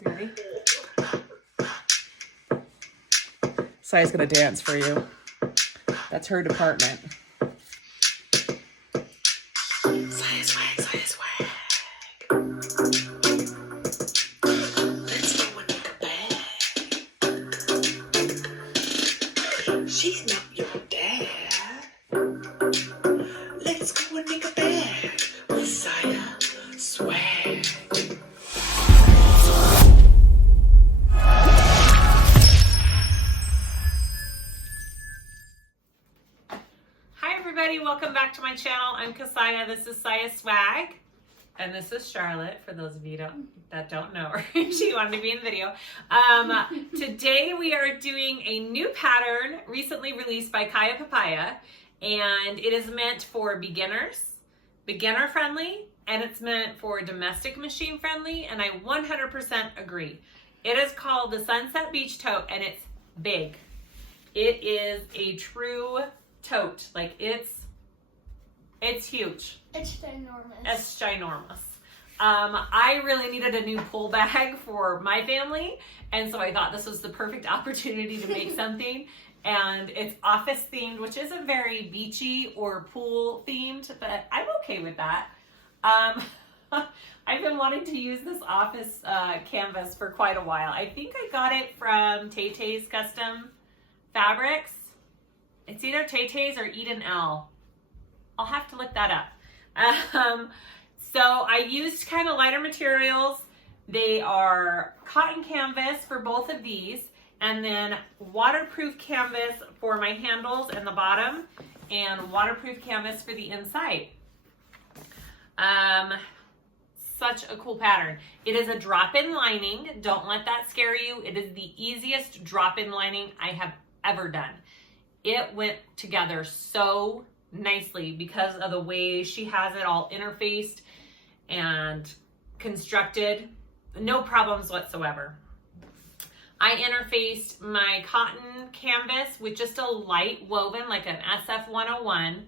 You ready? Siah's gonna dance for you. That's her department. SiahSwag, SiahSwag. Let's go and make a bag. She's not your dad. Let's go and make a bag with SiahSwag. Welcome back to my channel. I'm Kassiah. This is SiahSwag, and this is Charlotte. For those of you that don't know her, she wanted to be in the video. Today we are doing a new pattern recently released by Papaya, and it is meant for beginners, beginner friendly, and it's meant for domestic machine friendly. And I 100% agree. It is called the Sunset Beach Tote, and it's big. It is a true tote. Like it's huge. It's ginormous. It's ginormous. I really needed a new pull bag for my family, and so I thought this was the perfect opportunity to make something. And it's office themed, which isn't very beachy or pool themed, but I'm okay with that. I've been wanting to use this office canvas for quite a while. I think I got it from Tote's Custom Fabrics. It's either Tote's or Eden L. I'll have to look that up. So I used kind of lighter materials. They are cotton canvas for both of these, and then waterproof canvas for my handles and the bottom, and waterproof canvas for the inside. Such a cool pattern. It is a drop-in lining. Don't let that scare you. It is the easiest drop-in lining I have ever done. It went together so nicely because of the way she has it all interfaced and constructed. No problems whatsoever. I interfaced my cotton canvas with just a light woven, like an SF101.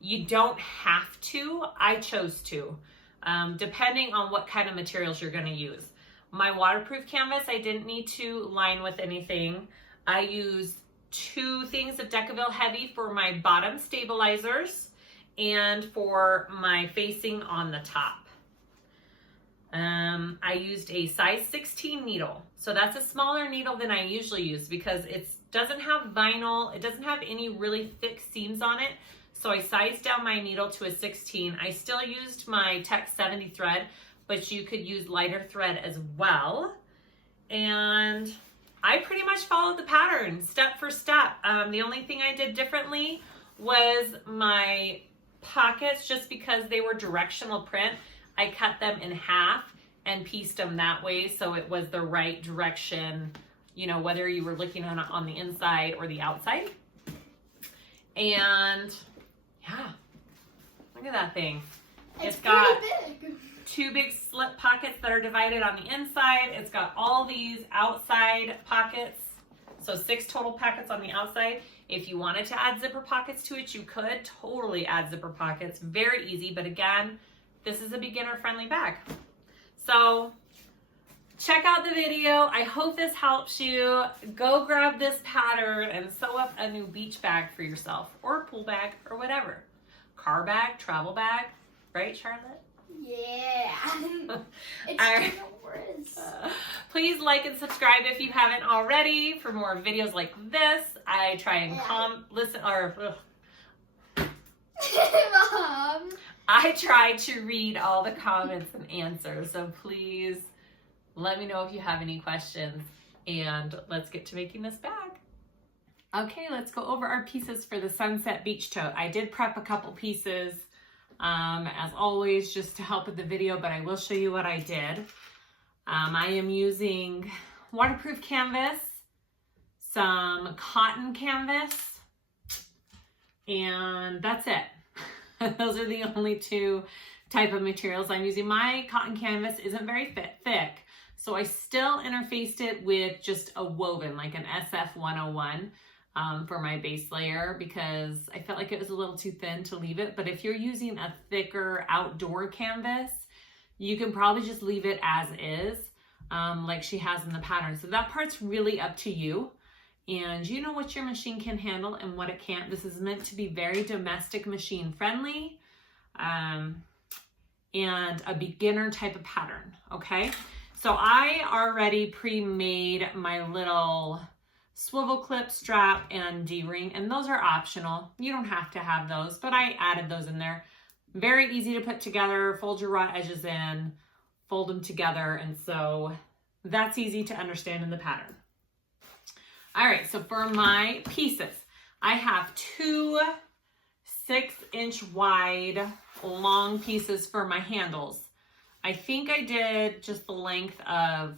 You don't have to. I chose to, depending on what kind of materials you're going to use. My waterproof canvas, I didn't need to line with anything. I used 2 things of Decaville Heavy for my bottom stabilizers and for my facing on the top. I used a size 16 needle. So that's a smaller needle than I usually use because it doesn't have vinyl. It doesn't have any really thick seams on it. So I sized down my needle to a 16. I still used my Tech 70 thread, but you could use lighter thread as well. And I pretty much followed the pattern step for step. The only thing I did differently was my pockets, just because they were directional print. I cut them in half and pieced them that way so it was the right direction, you know, whether you were looking on the inside or the outside. And yeah, look at that thing. It's got big. 2 big slip pockets that are divided on the inside. It's got all these outside pockets. So 6 total pockets on the outside. If you wanted to add zipper pockets to it, you could totally add zipper pockets. Very easy, but again, this is a beginner friendly bag. So check out the video. I hope this helps you. Go grab this pattern and sew up a new beach bag for yourself, or a pool bag, or whatever. Car bag, travel bag, right, Charlotte? Yeah. It's ginormous. Please like and subscribe if you haven't already for more videos like this. I try and Mom. I try to read all the comments and answers. So please let me know if you have any questions, and let's get to making this bag. Okay, let's go over our pieces for the Sunset Beach Tote. I did prep a couple pieces as always, just to help with the video, but I will show you what I did. I am using waterproof canvas, some cotton canvas, and that's it. Those are the only 2 type of materials I'm using. My cotton canvas isn't very thick, so I still interfaced it with just a woven, like an SF101. For my base layer, because I felt like it was a little too thin to leave it. But if you're using a thicker outdoor canvas, you can probably just leave it as is. like she has in the pattern. So that part's really up to you. And you know what your machine can handle and what it can't. This is meant to be very domestic machine friendly and a beginner type of pattern, okay? So I already pre-made my little swivel clip, strap, and D-ring, and those are optional. You don't have to have those, but I added those in there. Very easy to put together, fold your raw edges in, fold them together, and so that's easy to understand in the pattern. All right, so for my pieces, I have 2 6-inch wide long pieces for my handles. I think I did just the length of,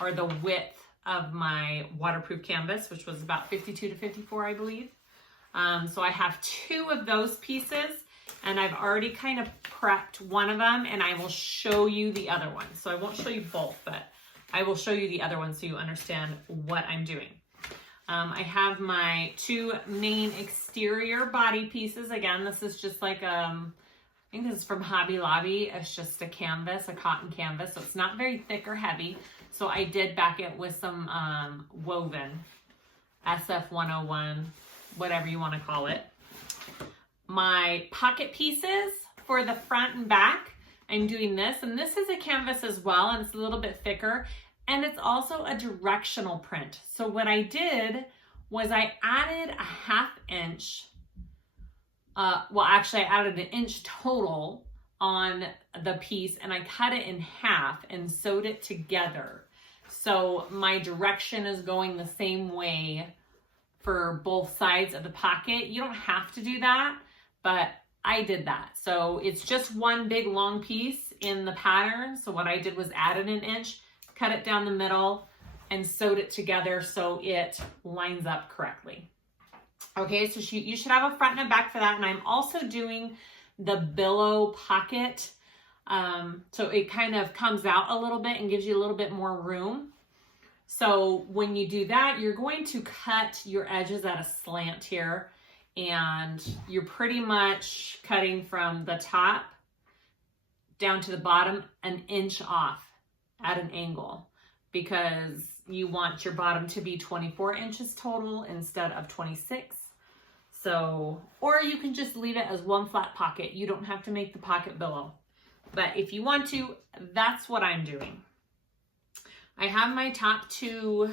or the width of my waterproof canvas, which was about 52 to 54, I believe. So I have 2 of those pieces, and I've already kind of prepped one of them, and I will show you the other one. So I won't show you both, but I will show you the other one so you understand what I'm doing. I have my 2 main exterior body pieces. Again, this is just like, I think this is from Hobby Lobby. It's just a canvas, a cotton canvas, so it's not very thick or heavy. So I did back it with some woven, SF101, whatever you want to call it. My pocket pieces for the front and back, I'm doing this, and this is a canvas as well, and it's a little bit thicker. And it's also a directional print. So what I did was I added a 1/2 inch, well, actually I added 1 inch total on the piece, and I cut it in half and sewed it together. So my direction is going the same way for both sides of the pocket. You don't have to do that, but I did that. So it's just one big long piece in the pattern. So what I did was added 1 inch, cut it down the middle, and sewed it together so it lines up correctly. Okay, so you should have a front and a back for that. And I'm also doing the billow pocket. So it kind of comes out a little bit and gives you a little bit more room. So when you do that, you're going to cut your edges at a slant here. And you're pretty much cutting from the top down to the bottom 1 inch off at an angle, because you want your bottom to be 24 inches total instead of 26. So, or you can just leave it as one flat pocket. You don't have to make the pocket billow. But if you want to, that's what I'm doing. I have my top 2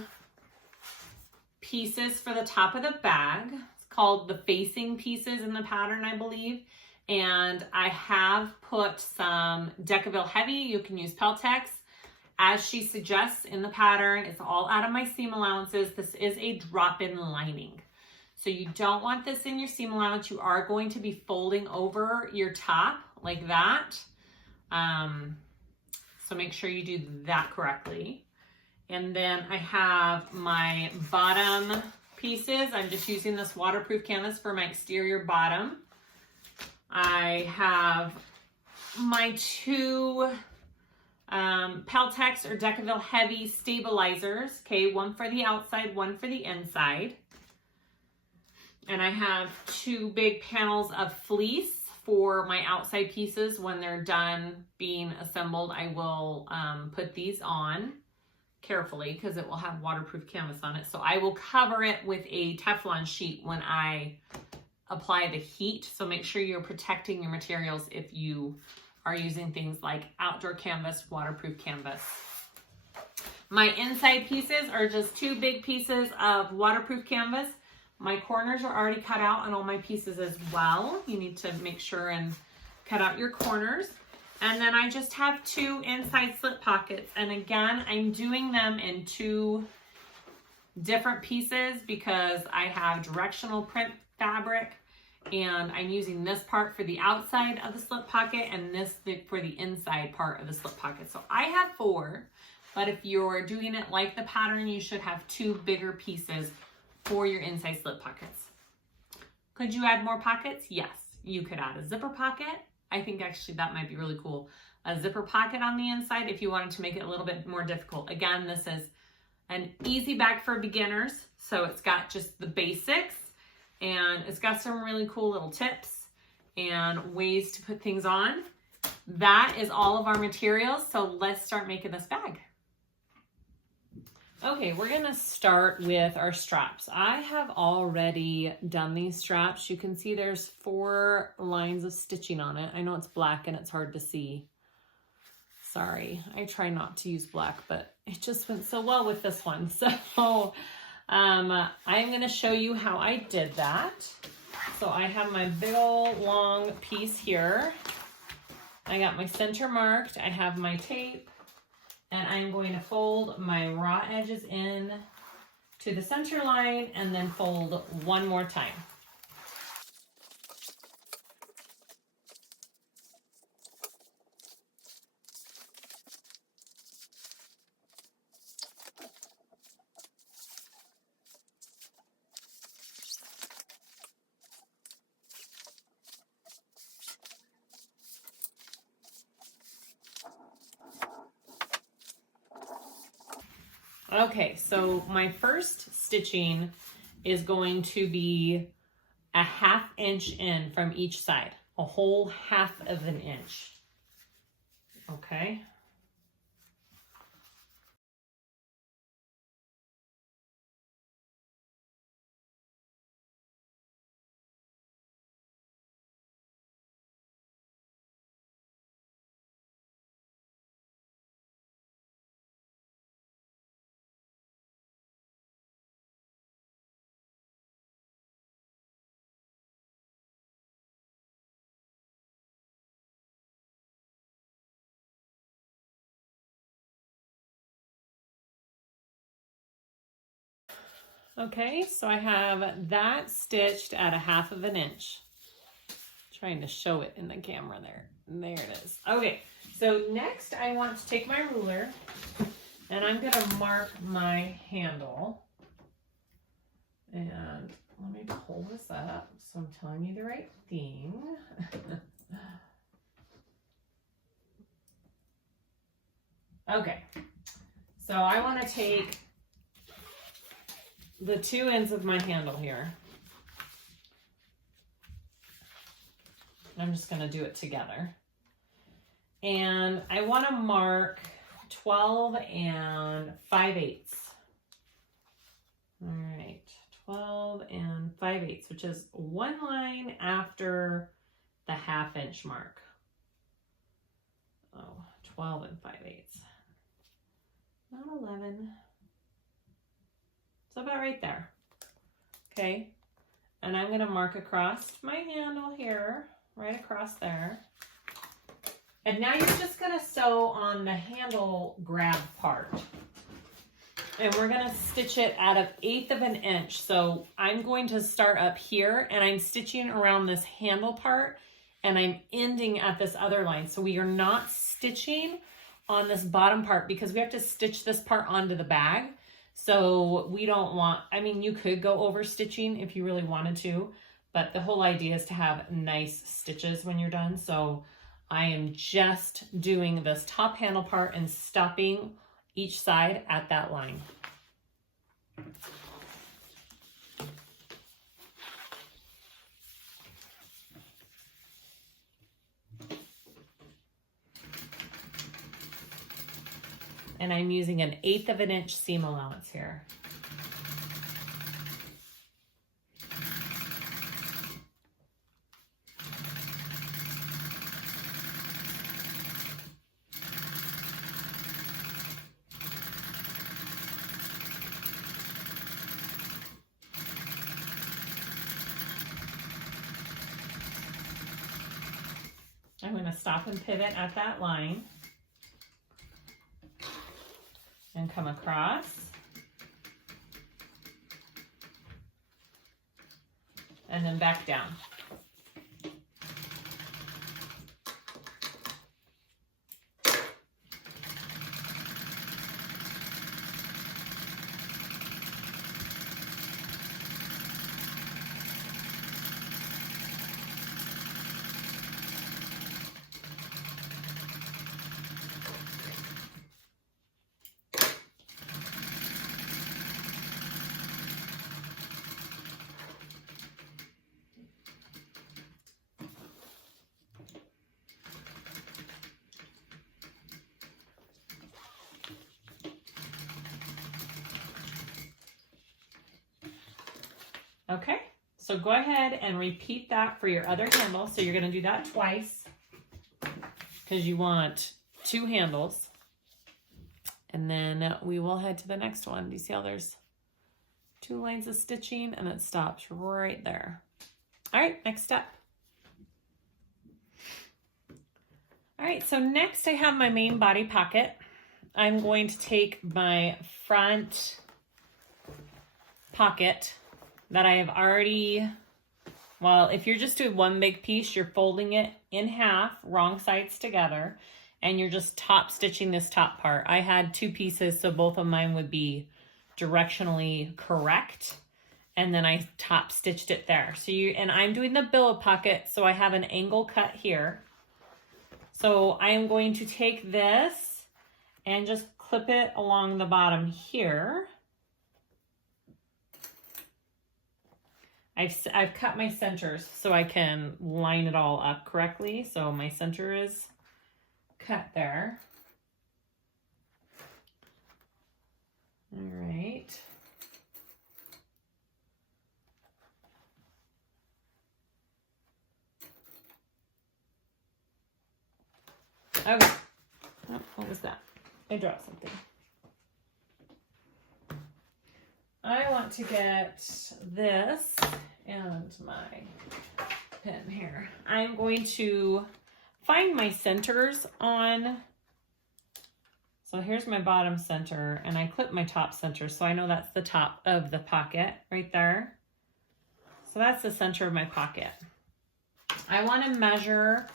pieces for the top of the bag. It's called the facing pieces in the pattern, I believe. And I have put some Decaville Heavy. You can use Peltex, as she suggests in the pattern. It's all out of my seam allowances. This is a drop-in lining. So you don't want this in your seam allowance. You are going to be folding over your top like that. So make sure you do that correctly. And then I have my bottom pieces. I'm just using this waterproof canvas for my exterior bottom. I have my 2 Peltex or Decaville Heavy stabilizers, okay, one for the outside, one for the inside. And I have 2 big panels of fleece for my outside pieces. When they're done being assembled, I will put these on carefully because it will have waterproof canvas on it. So I will cover it with a Teflon sheet when I apply the heat. So make sure you're protecting your materials if you are using things like outdoor canvas, waterproof canvas. My inside pieces are just 2 big pieces of waterproof canvas. My corners are already cut out on all my pieces as well. You need to make sure and cut out your corners. And then I just have 2 inside slip pockets. And again, I'm doing them in 2 different pieces because I have directional print fabric, and I'm using this part for the outside of the slip pocket and this for the inside part of the slip pocket. So I have 4, but if you're doing it like the pattern, you should have 2 bigger pieces for your inside slip pockets. Could you add more pockets? Yes, you could add a zipper pocket. I think actually that might be really cool. A zipper pocket on the inside if you wanted to make it a little bit more difficult. Again, this is an easy bag for beginners. So it's got just the basics, and it's got some really cool little tips and ways to put things on. That is all of our materials. So let's start making this bag. Okay, we're gonna start with our straps. I have already done these straps. You can see there's 4 lines of stitching on it. I know it's black and it's hard to see. Sorry, I try not to use black, but it just went so well with this one. So I'm gonna show you how I did that. So I have my big old long piece here. I got my center marked. I have my tape. And I'm going to fold my raw edges in to the center line and then fold one more time. Okay, so my first stitching is going to be a 1/2 inch in from each side, a whole 1/2 of an inch. Okay. Okay, so I have that stitched at a 1/2 of an inch. Trying to show it in the camera there. There it is. Okay, so next I want to take my ruler and I'm gonna mark my handle. And let me pull this up so I'm telling you the right thing. Okay, so I want to take the 2 ends of my handle here. I'm just going to do it together. And I want to mark 12 5/8. All right, 12 5/8, which is 1 line after the 1/2 inch mark. Oh, 12 5/8. Not 11. It's about right there. Okay, and I'm going to mark across my handle here, right across there. And now you're just going to sew on the handle grab part. And we're going to stitch it at 1/8 of an inch. So I'm going to start up here and I'm stitching around this handle part and I'm ending at this other line. So we are not stitching on this bottom part because we have to stitch this part onto the bag. So we don't want, I mean, you could go over stitching if you really wanted to, but the whole idea is to have nice stitches when you're done. So I am just doing this top handle part and stopping each side at that line. And I'm using an 1/8 of an inch seam allowance here. I'm going to stop and pivot at that line and come across and then back down. Okay, so go ahead and repeat that for your other handle. So you're gonna do that twice because you want 2 handles. And then we will head to the next one. Do you see how there's 2 lines of stitching and it stops right there? All right, next step. All right, so next I have my main body pocket. I'm going to take my front pocket that I have already, well, if you're just doing one big piece, you're folding it in half, wrong sides together, and you're just top stitching this top part. I had 2 pieces, so both of mine would be directionally correct. And then I top stitched it there. So and I'm doing the billow pocket, so I have an angle cut here. So I am going to take this and just clip it along the bottom here. I've cut my centers so I can line it all up correctly. So my center is cut there. All right. Okay. Oh, what was that? I dropped something. I want to get this and my pen here. I'm going to find my centers on. So here's my bottom center, and I clip my top center, so I know that's the top of the pocket right there. So that's the center of my pocket. I want to measure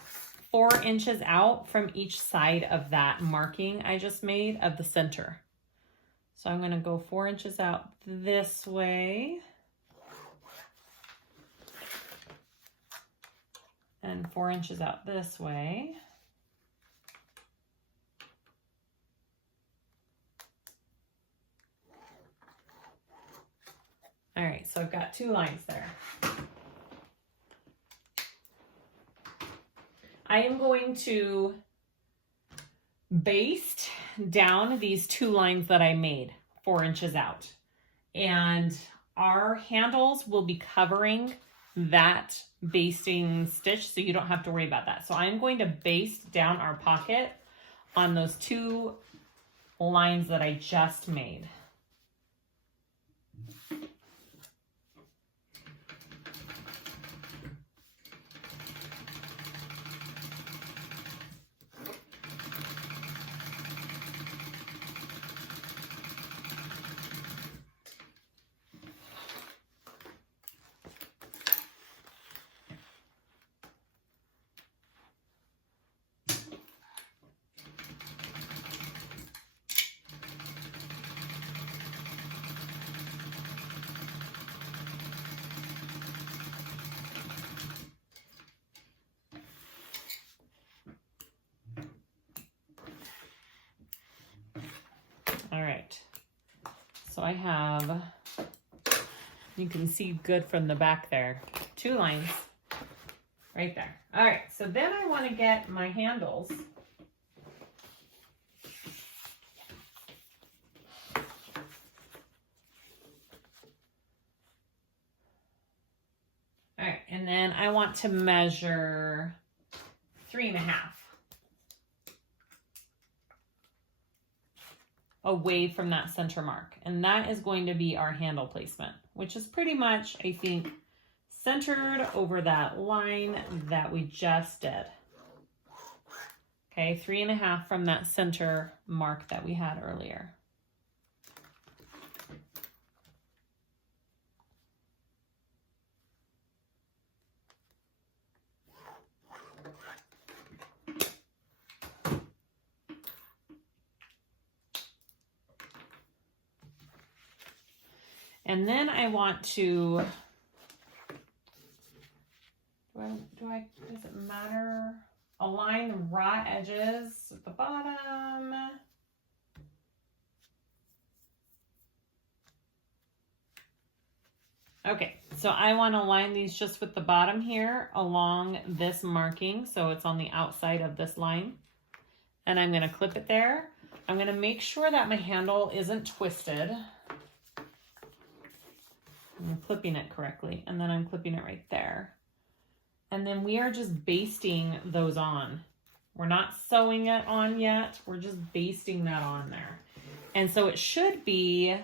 4 inches out from each side of that marking I just made of the center. So I'm going to go 4 inches out this way and 4 inches out this way. All right, so I've got 2 lines there. I am going to baste down these 2 lines that I made 4 inches out. And our handles will be covering that basting stitch, so you don't have to worry about that. So I'm going to baste down our pocket on those 2 lines that I just made. All right, so I have, you can see good from the back there, 2 lines right there. All right, so then I want to get my handles. All right, and then I want to measure 3.5. Away from that center mark, and that is going to be our handle placement, which is pretty much, I think, centered over that line that we just did. Okay, 3.5 from that center mark that we had earlier. And then I want to, does it matter? Align the raw edges at the bottom. Okay, so I want to line these just with the bottom here along this marking, so it's on the outside of this line. And I'm going to clip it there. I'm going to make sure that my handle isn't twisted. I'm clipping it correctly, and then I'm clipping it right there. And then we are just basting those on. We're not sewing it on yet. We're just basting that on there. And so it should be,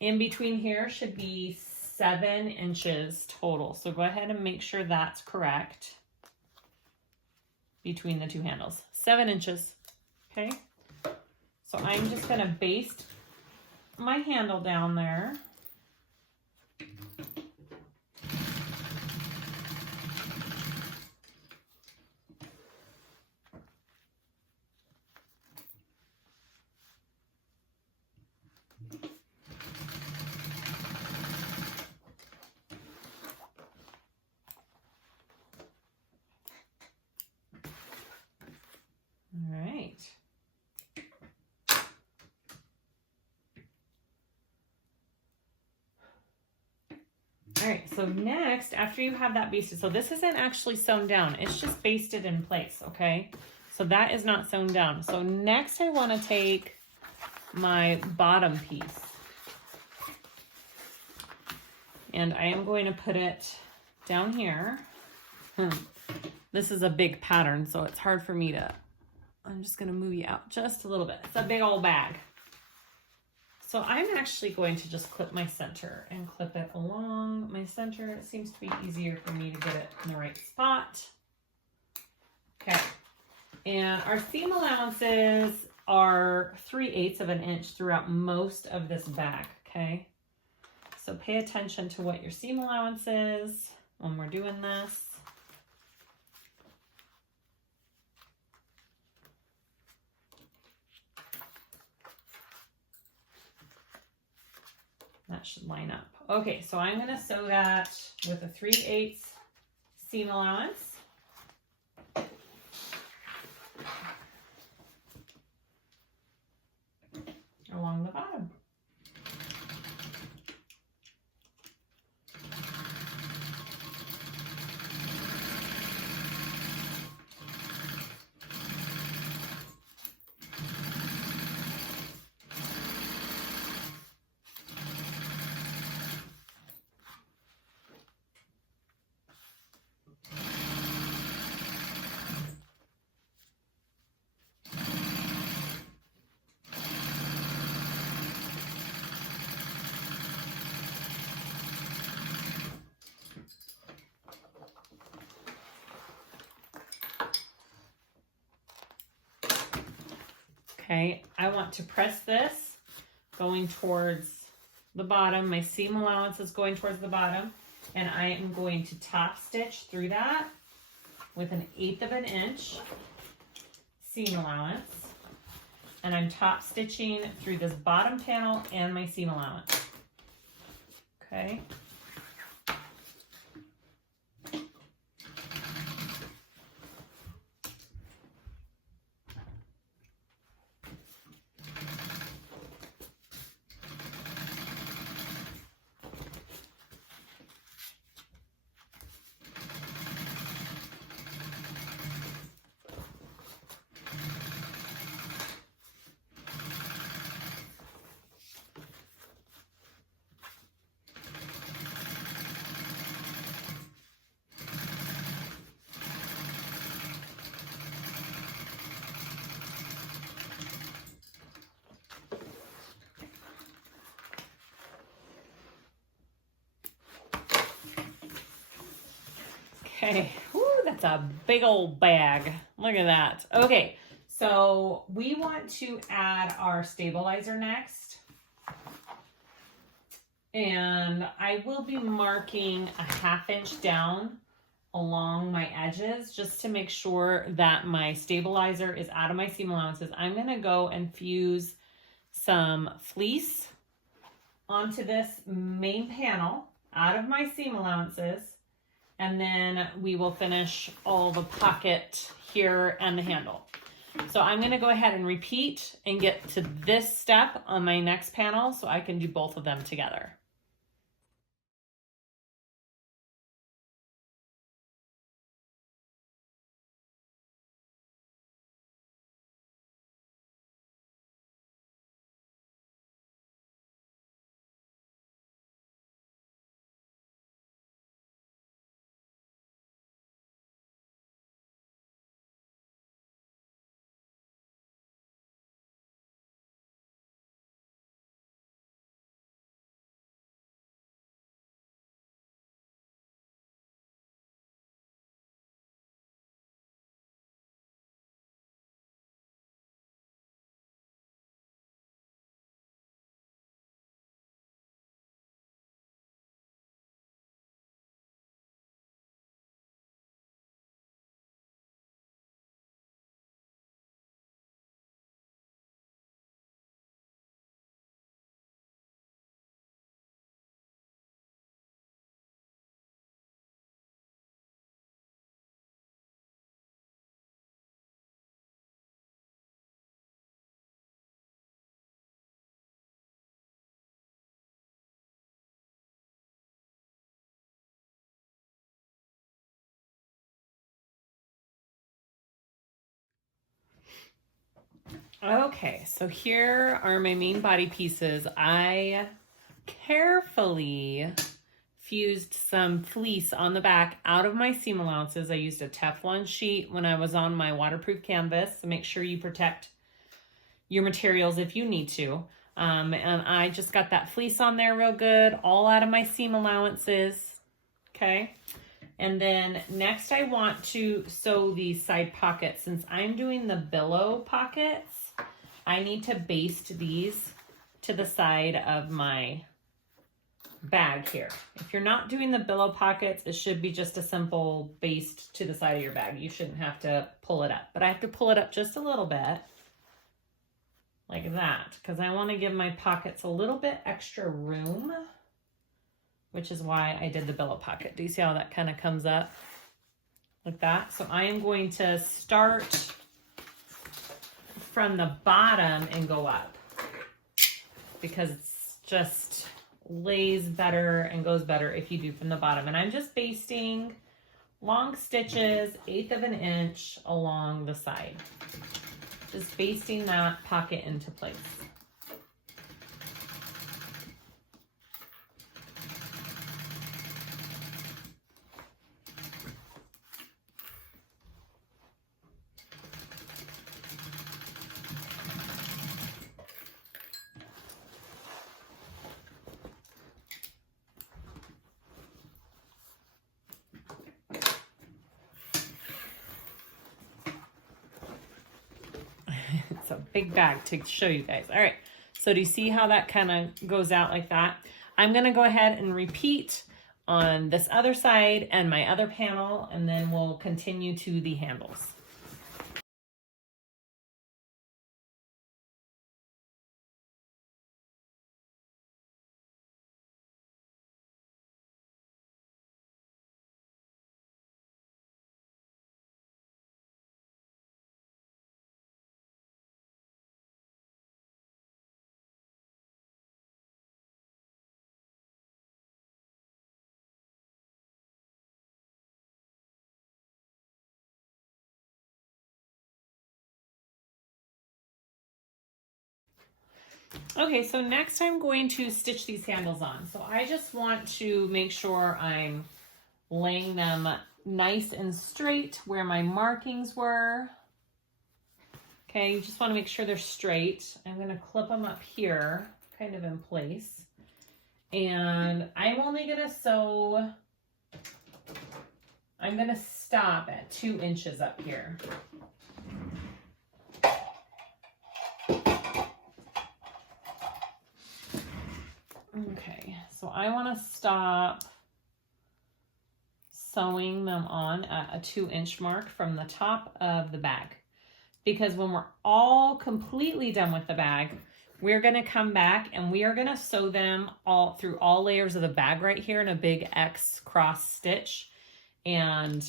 in between here, should be 7 inches total. So go ahead and make sure that's correct between the two handles. 7 inches, okay? So I'm just gonna baste my handle down there. All right. All right, so next, after you have that basted, so this isn't actually sewn down, it's just basted in place, okay? So that is not sewn down. So next I wanna take my bottom piece and I am going to put it down here. This is a big pattern, so it's hard for me to, I'm just gonna move you out just a little bit. It's a big old bag. So I'm actually going to just clip my center and clip it along my center. It seems to be easier for me to get it in the right spot. Okay, and our seam allowances are 3/8 of an inch throughout most of this bag, okay? So pay attention to what your seam allowance is when we're doing this. That should line up. Okay, so I'm gonna sew that with a 3/8 seam allowance. Along the bottom. Okay, I want to press this going towards the bottom. My seam allowance is going towards the bottom, and I am going to top stitch through that with 1/8 of an inch seam allowance. And I'm top stitching through this bottom panel and my seam allowance. Okay. Okay, whoo, that's a big old bag. Look at that. Okay, so we want to add our stabilizer next. And I will be marking a 1/2 inch down along my edges just to make sure that my stabilizer is out of my seam allowances. I'm gonna go and fuse some fleece onto this main panel out of my seam allowances. And then we will finish all the pocket here and the handle. So I'm gonna go ahead and repeat and get to this step on my next panel so I can do both of them together. Okay, so here are my main body pieces. I carefully fused some fleece on the back out of my seam allowances. I used a Teflon sheet when I was on my waterproof canvas. So make sure you protect your materials if you need to. And I just got that fleece on there real good, all out of my seam allowances. Okay. And then next I want to sew these side pockets. Since I'm doing the billow pockets, I need to baste these to the side of my bag here. If you're not doing the billow pockets, it should be just a simple baste to the side of your bag. You shouldn't have to pull it up, but I have to pull it up just a little bit like that because I want to give my pockets a little bit extra room, which is why I did the billow pocket. Do you see how that kind of comes up like that? So I am going to start from the bottom and go up because it's just lays better and goes better if you do from the bottom. And I'm just basting long stitches, 1/8 of an inch along the side. Just basting that pocket into place. It's a big bag to show you guys. All right, so do you see how that kind of goes out like that? I'm gonna go ahead and repeat on this other side and my other panel, and then we'll continue to the handles. Okay, so next I'm going to stitch these handles on. So I just want to make sure I'm laying them nice and straight where my markings were. Okay, you just want to make sure they're straight. I'm going to clip them up here, kind of in place. And I'm only going to sew, I'm going to stop at 2 inches up here. Okay, so I want to stop sewing them on at a 2-inch mark from the top of the bag. Because when we're all completely done with the bag, we're going to come back and we are going to sew them all through all layers of the bag right here in a big X cross stitch. And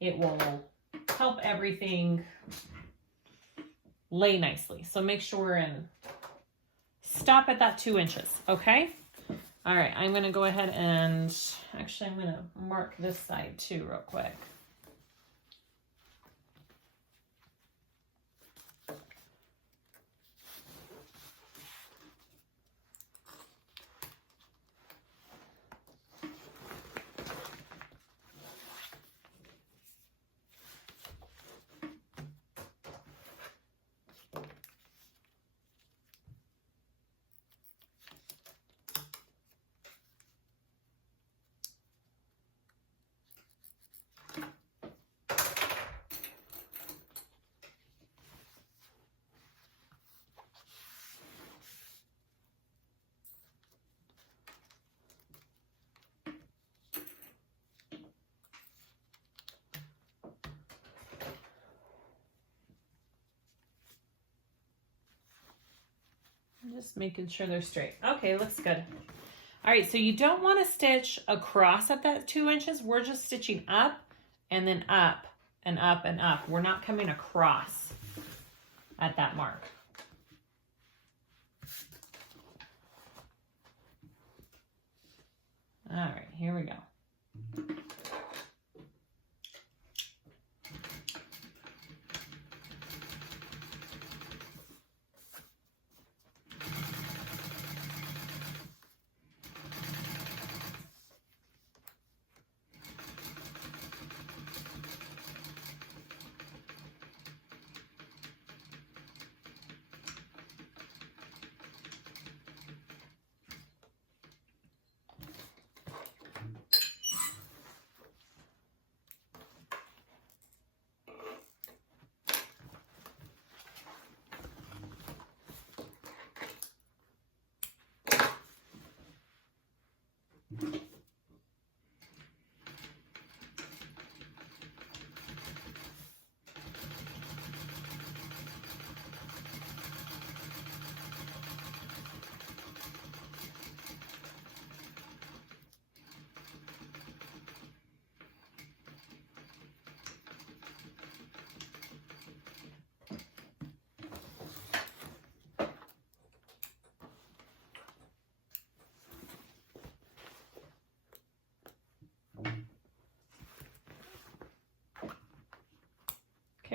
it will help everything lay nicely. So make sure and stop at that 2 inches, okay? All right, I'm gonna go ahead and, actually I'm gonna mark this side too real quick. Just making sure they're straight. Okay, looks good. All right, so you don't want to stitch across at that 2 inches. We're just stitching up and then up and up and up. We're not coming across at that mark. All right, here we go.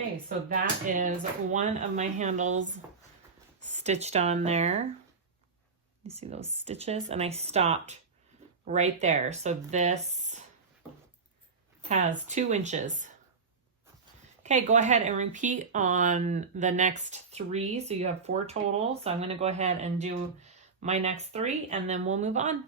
Okay, so that is one of my handles stitched on there. You see those stitches? And I stopped right there. So this has 2 inches. Okay, go ahead and repeat on the next 3. So you have 4 total. So I'm going to go ahead and do my next 3 and then we'll move on.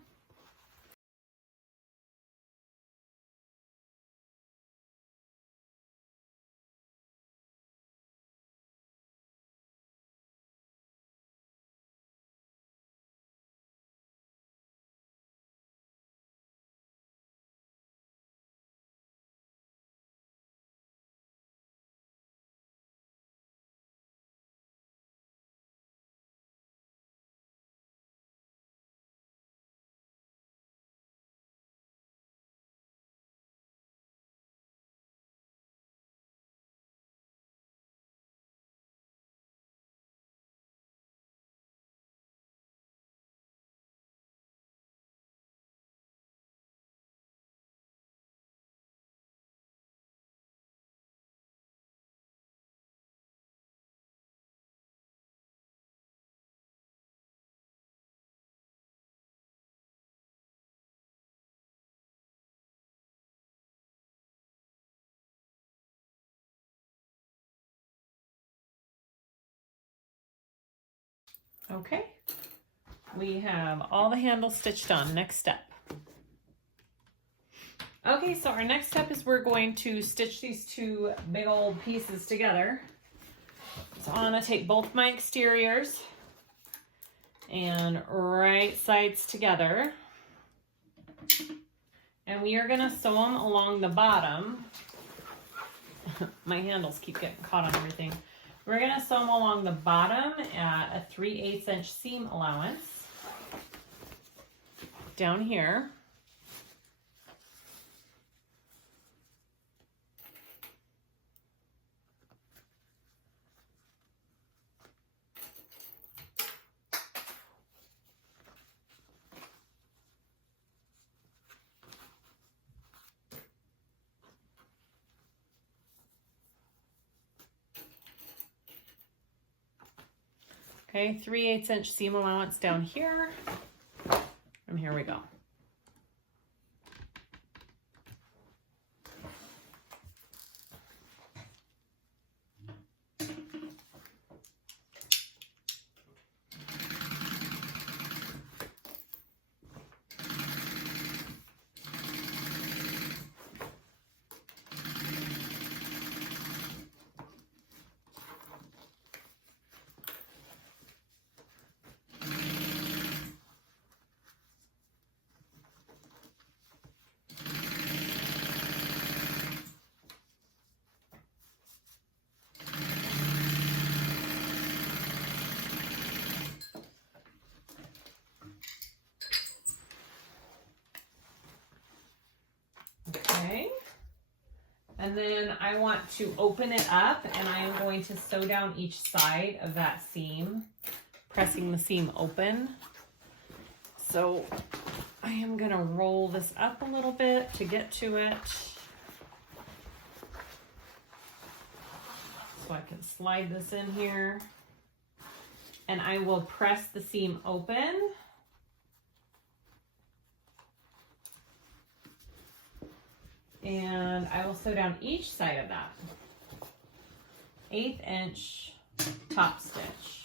Okay, we have all the handles stitched on. Next step. Okay, so our next step is we're going to stitch these 2 big old pieces together. So I'm going to take both my exteriors and right sides together. And we are going to sew them along the bottom. My handles keep getting caught on everything. We're going to sew them along the bottom at a 3/8 inch seam allowance down here. Okay, 3/8 inch seam allowance down here, and here we go. Okay, and then I want to open it up and I am going to sew down each side of that seam, pressing the seam open. So I am going to roll this up a little bit to get to it. So I can slide this in here and I will press the seam open. And I will sew down each side of that. 1/8 inch top stitch.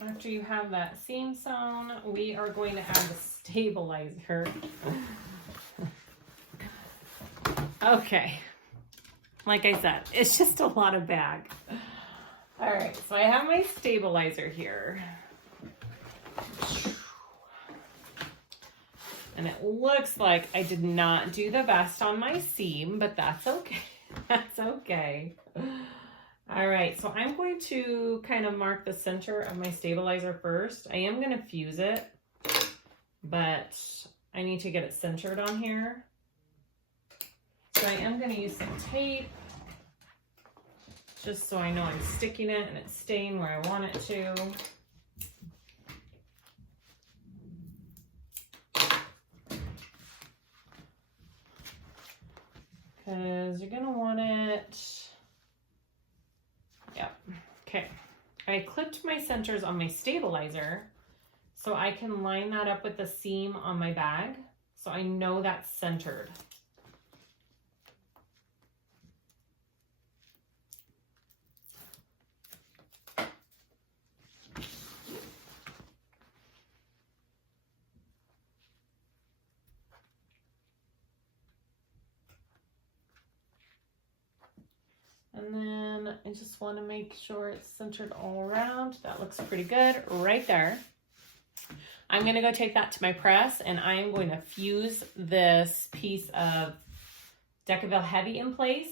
After you have that seam sewn, we are going to add the stabilizer. Okay, like I said, it's just a lot of bag. All right, so I have my stabilizer here. And it looks like I did not do the best on my seam, but that's okay. That's okay. All right, so I'm going to kind of mark the center of my stabilizer first. I am going to fuse it, but I need to get it centered on here. So I am going to use some tape, just so I know I'm sticking it and it's staying where I want it to. Because you're going to want it. Yep. Okay. I clipped my centers on my stabilizer so I can line that up with the seam on my bag so I know that's centered. And then I just want to make sure it's centered all around. That looks pretty good right there. I'm going to go take that to my press and I'm going to fuse this piece of Decaville Heavy in place.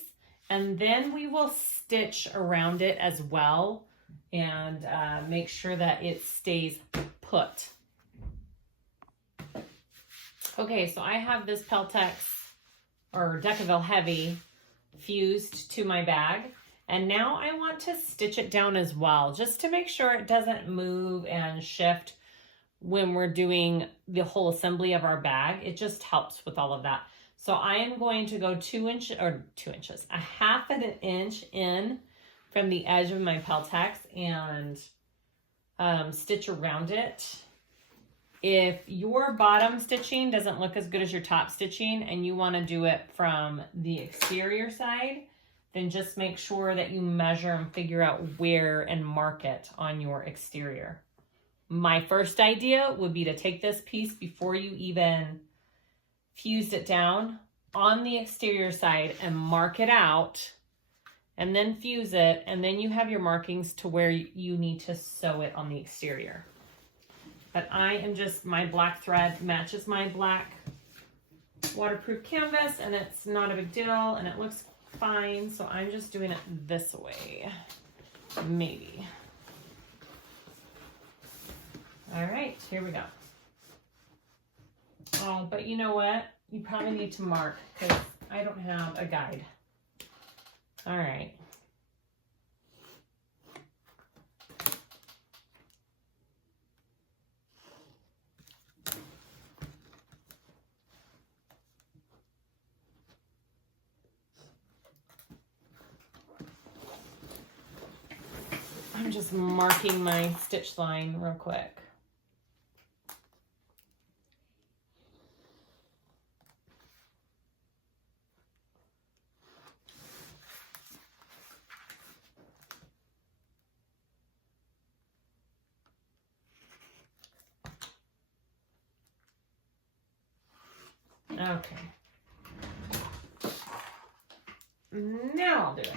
And then we will stitch around it as well and make sure that it stays put. Okay, so I have this Peltex or Decaville Heavy fused to my bag, and now I want to stitch it down as well just to make sure it doesn't move and shift when we're doing the whole assembly of our bag. It just helps with all of that. So I am going to go 2 inches, a half an inch in from the edge of my Peltex and stitch around it. If your bottom stitching doesn't look as good as your top stitching and you want to do it from the exterior side, then just make sure that you measure and figure out where and mark it on your exterior. My first idea would be to take this piece before you even fused it down on the exterior side and mark it out and then fuse it, and then you have your markings to where you need to sew it on the exterior. But I am just, my black thread matches my black waterproof canvas and it's not a big deal and it looks fine. So I'm just doing it this way, maybe. All right, here we go. Oh, but you know what? You probably need to mark because I don't have a guide. All right. I'm just marking my stitch line real quick. Okay. Now I'll do it.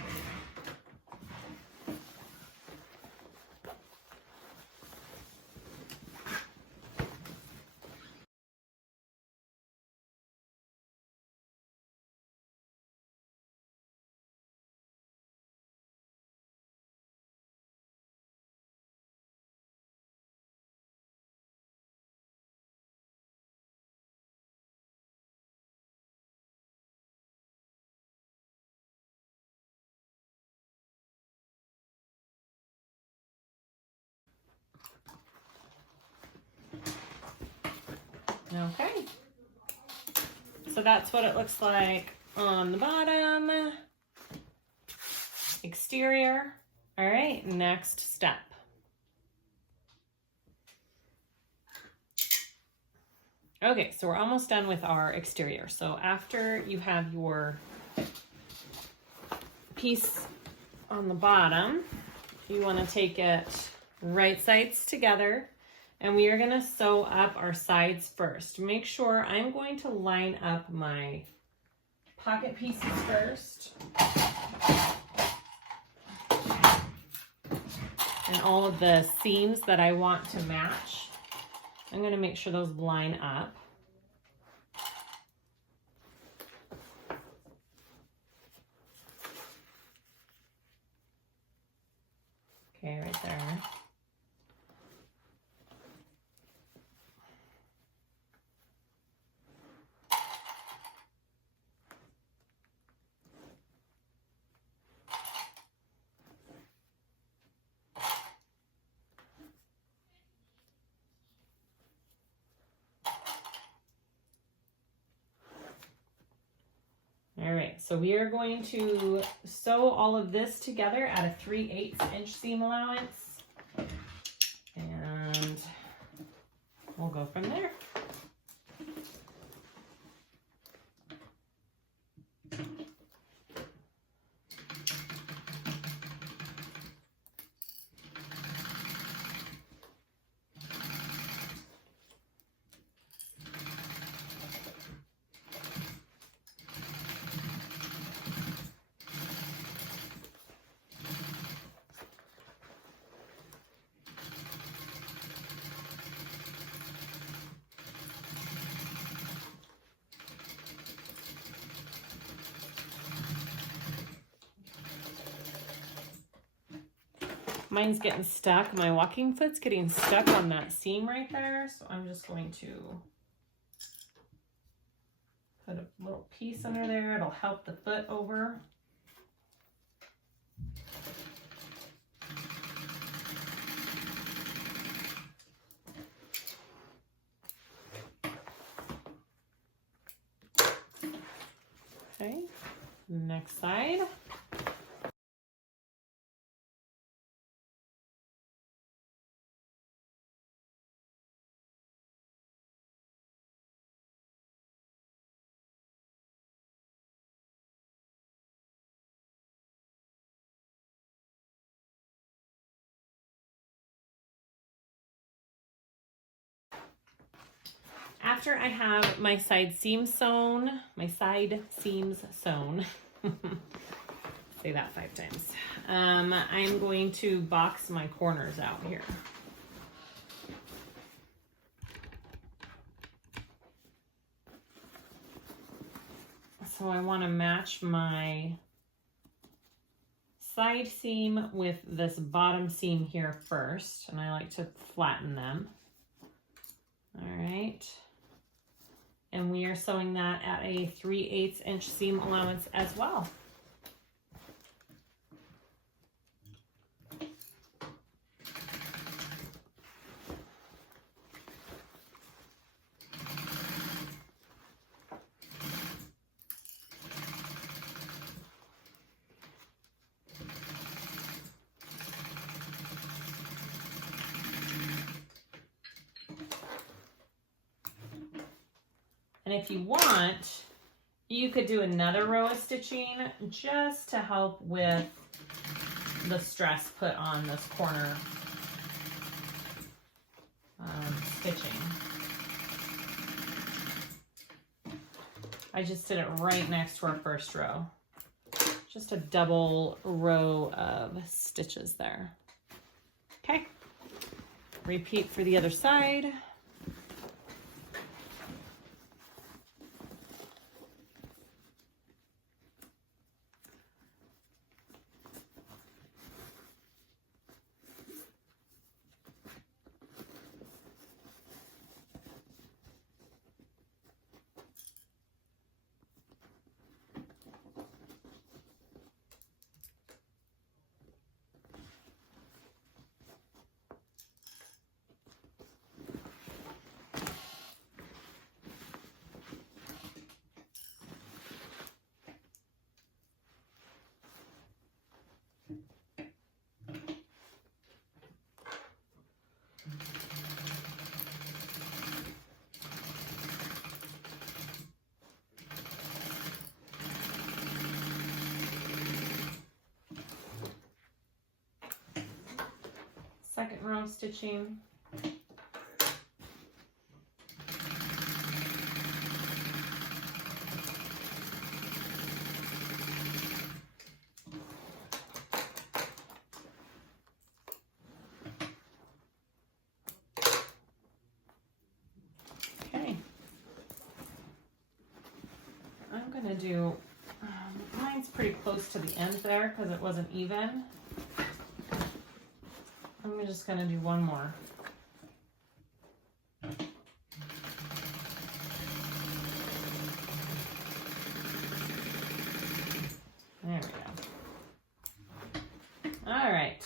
Okay, so that's what it looks like on the bottom, exterior. All right, next step. Okay, so we're almost done with our exterior. So after you have your piece on the bottom, you want to take it right sides together. And we are going to sew up our sides first. Make sure I'm going to line up my pocket pieces first. And all of the seams that I want to match, I'm going to make sure those line up. so we are going to sew all of this together at a 3/8 inch seam allowance. And we'll go from there. Mine's getting stuck. My walking foot's getting stuck on that seam right there. So I'm just going to put a little piece under there. It'll help the foot over. Okay, next side. After I have my side seams sewn, say that 5 times, I'm going to box my corners out here. So I want to match my side seam with this bottom seam here first, and I like to flatten them. All right. And we are sewing that at a 3/8 inch seam allowance as well. And if you want, you could do another row of stitching just to help with the stress put on this corner stitching. I just did it right next to our first row. Just a double row of stitches there. Okay, repeat for the other side. Second row of stitching. Okay. I'm gonna do, mine's pretty close to the end there because it wasn't even. I'm just going to do one more. There we go. All right.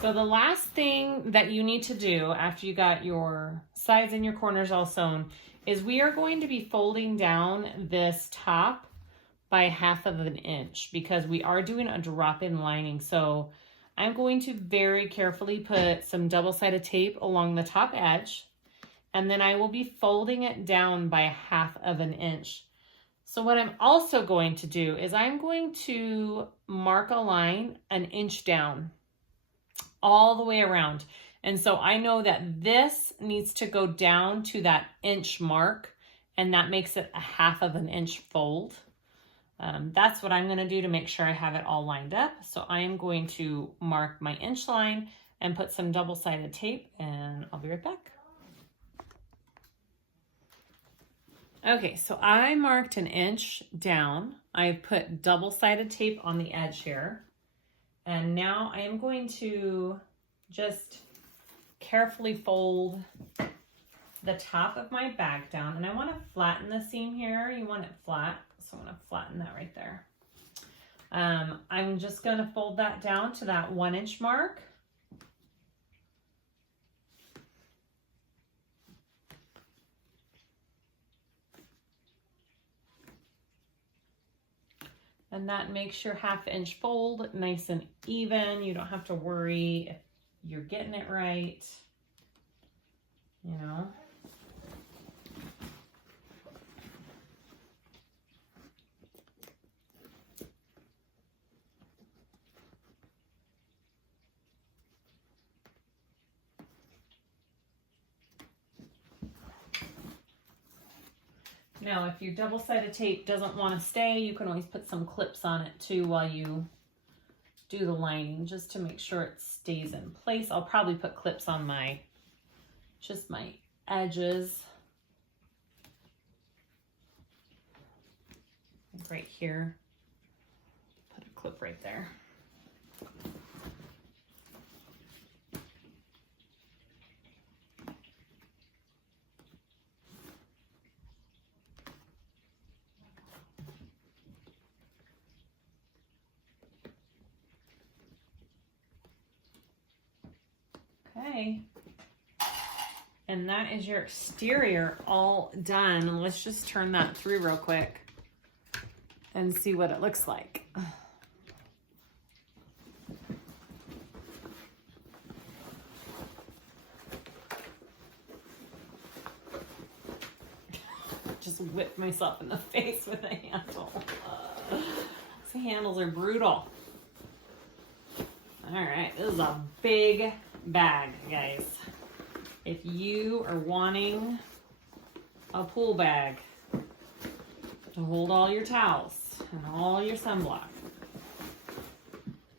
So the last thing that you need to do after you got your sides and your corners all sewn is we are going to be folding down this top by 1/2 inch because we are doing a drop-in lining. So I'm going to very carefully put some double-sided tape along the top edge, and then I will be folding it down by 1/2 inch. So what I'm also going to do is I'm going to mark a line 1 inch down all the way around. And so I know that this needs to go down to that inch mark, and that makes it a 1/2 inch fold. That's what I'm going to do to make sure I have it all lined up. So I am going to mark my inch line and put some double-sided tape, and I'll be right back. Okay, so I marked 1 inch down. I've put double-sided tape on the edge here. And now I am going to just carefully fold the top of my bag down. And I want to flatten the seam here. You want it flat, so I'm going to flatten that right there. I'm just going to fold that down to that 1 inch mark. And that makes your 1/2 inch fold nice and even. You don't have to worry if you're getting it right, you know. Now, if your double-sided tape doesn't want to stay, you can always put some clips on it too while you do the lining, just to make sure it stays in place. I'll probably put clips on just my edges. Like right here. Put a clip right there. Okay, and that is your exterior all done. Let's just turn that through real quick and see what it looks like. Just whipped myself in the face with a handle. These handles are brutal. All right, this is a big bag, guys. If you are wanting a pool bag to hold all your towels and all your sunblock,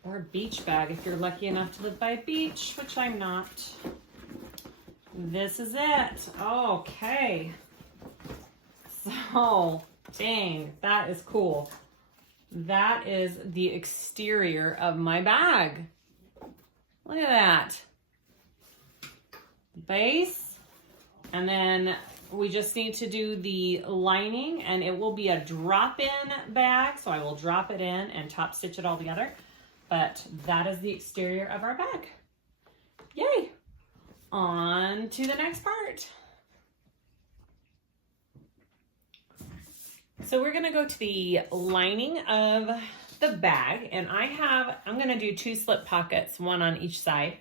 or a beach bag if you're lucky enough to live by a beach, which I'm not, this is it. Okay, so dang, that is cool. That is the exterior of my bag. Look at that. Base, and then we just need to do the lining, and it will be a drop-in bag, so I will drop it in and top stitch it all together. But that is the exterior of our bag. Yay! On to the next part. So we're gonna go to the lining of the bag, and I'm gonna do 2 slip pockets, one on each side.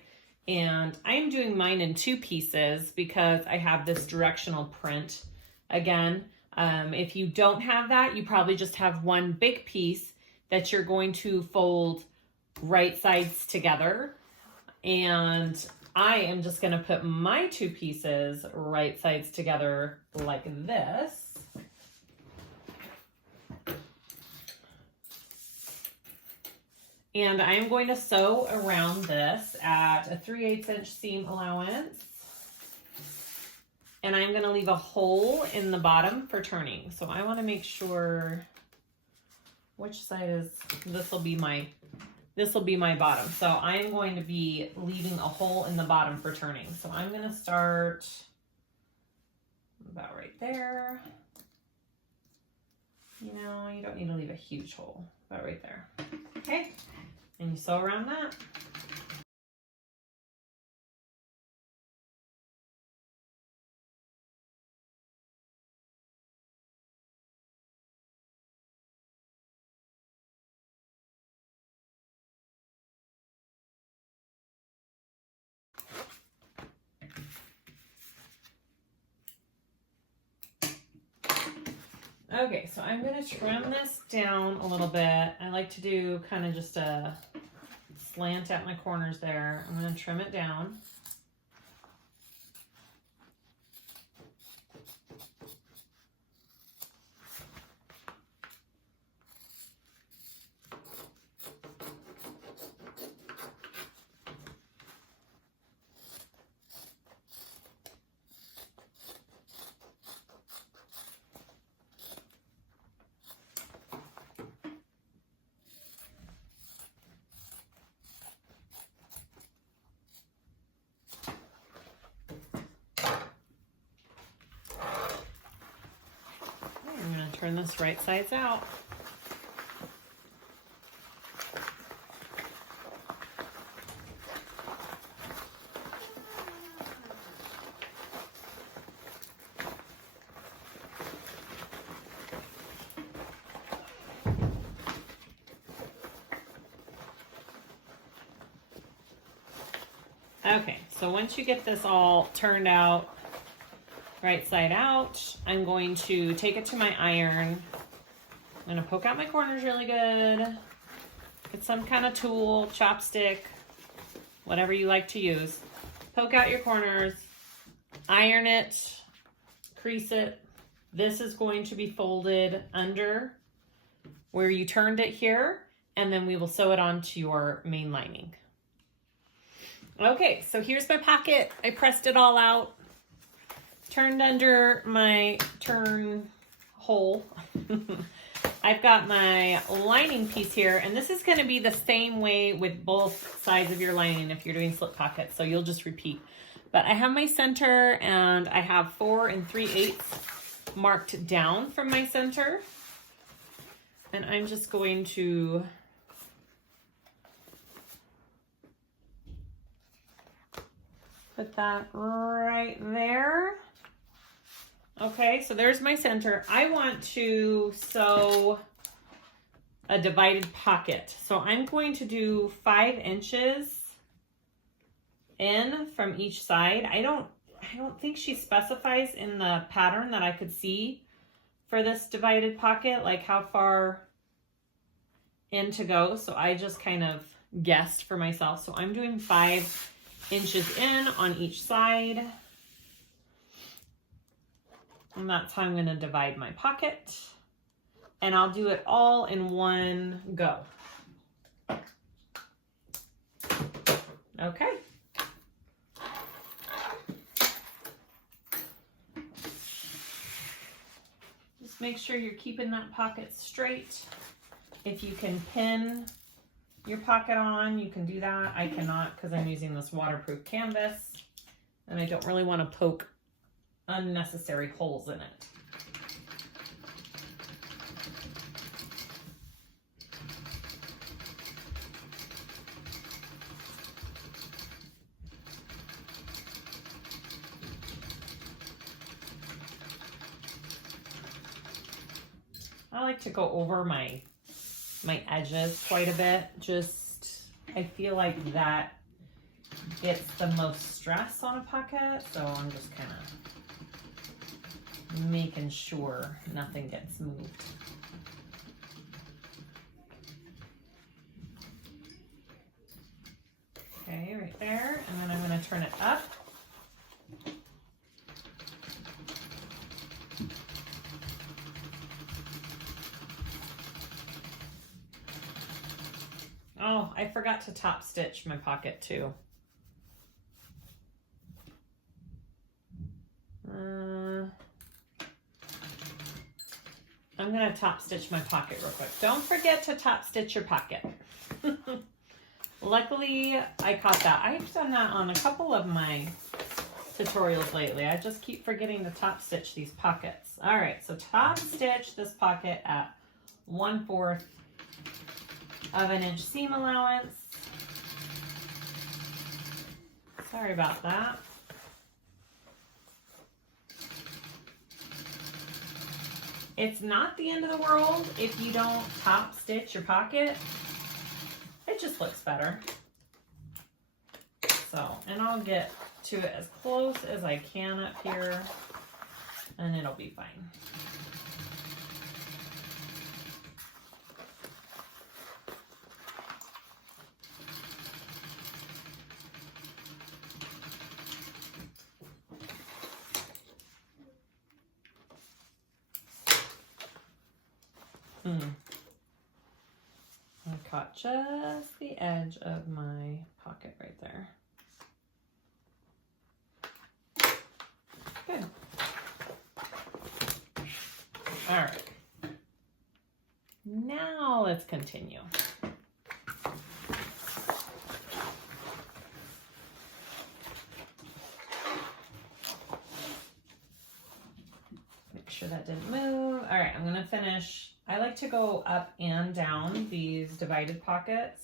And I'm doing mine in 2 pieces because I have this directional print. Again, if you don't have that, you probably just have one big piece that you're going to fold right sides together. And I am just going to put my 2 pieces right sides together like this. And I'm going to sew around this at a 3/8 inch seam allowance. And I'm going to leave a hole in the bottom for turning. So I want to make sure which side is, this will be my bottom. So I'm going to be leaving a hole in the bottom for turning. So I'm going to start about right there. You know, you don't need to leave a huge hole, about right there. Okay, and you sew around that. Okay, so I'm going to trim this down a little bit. I like to do kind of just a slant at my corners there. I'm going to trim it down. I'm going to turn this right sides out. Okay, so once you get this all turned out, right side out, I'm going to take it to my iron. I'm going to poke out my corners really good. Get some kind of tool, chopstick, whatever you like to use. Poke out your corners, iron it, crease it. This is going to be folded under where you turned it here, and then we will sew it onto your main lining. Okay, so here's my pocket. I pressed it all out. Turned under my turn hole. I've got my lining piece here, and this is going to be the same way with both sides of your lining if you're doing slip pockets, so you'll just repeat. But I have my center, and I have 4 3/8 marked down from my center. And I'm just going to put that right there. Okay, so there's my center. I want to sew a divided pocket. So I'm going to do 5 inches in from each side. I don't think she specifies in the pattern that I could see for this divided pocket, like how far in to go. So I just kind of guessed for myself. So I'm doing 5 inches in on each side. And that's how I'm going to divide my pocket. And I'll do it all in one go. Okay. Just make sure you're keeping that pocket straight. If you can pin your pocket on, you can do that. I cannot because I'm using this waterproof canvas and I don't really want to poke unnecessary holes in it. I like to go over my edges quite a bit. Just, I feel like that gets the most stress on a pocket, so I'm just kind of making sure nothing gets moved. Okay, right there, and then I'm going to turn it up. Oh, I forgot to top stitch my pocket too. I'm going to top stitch my pocket real quick. Don't forget to top stitch your pocket. Luckily, I caught that. I've done that on a couple of my tutorials lately. I just keep forgetting to top stitch these pockets. All right, so top stitch this pocket at 1/4 of an inch seam allowance. Sorry about that. It's not the end of the world if you don't top stitch your pocket. It just looks better. So, and I'll get to it as close as I can up here, and it'll be fine. I caught just the edge of my pocket right there. Good. All right. Now let's continue. Make sure that didn't move. All right, I'm gonna finish. I like to go up and down these divided pockets.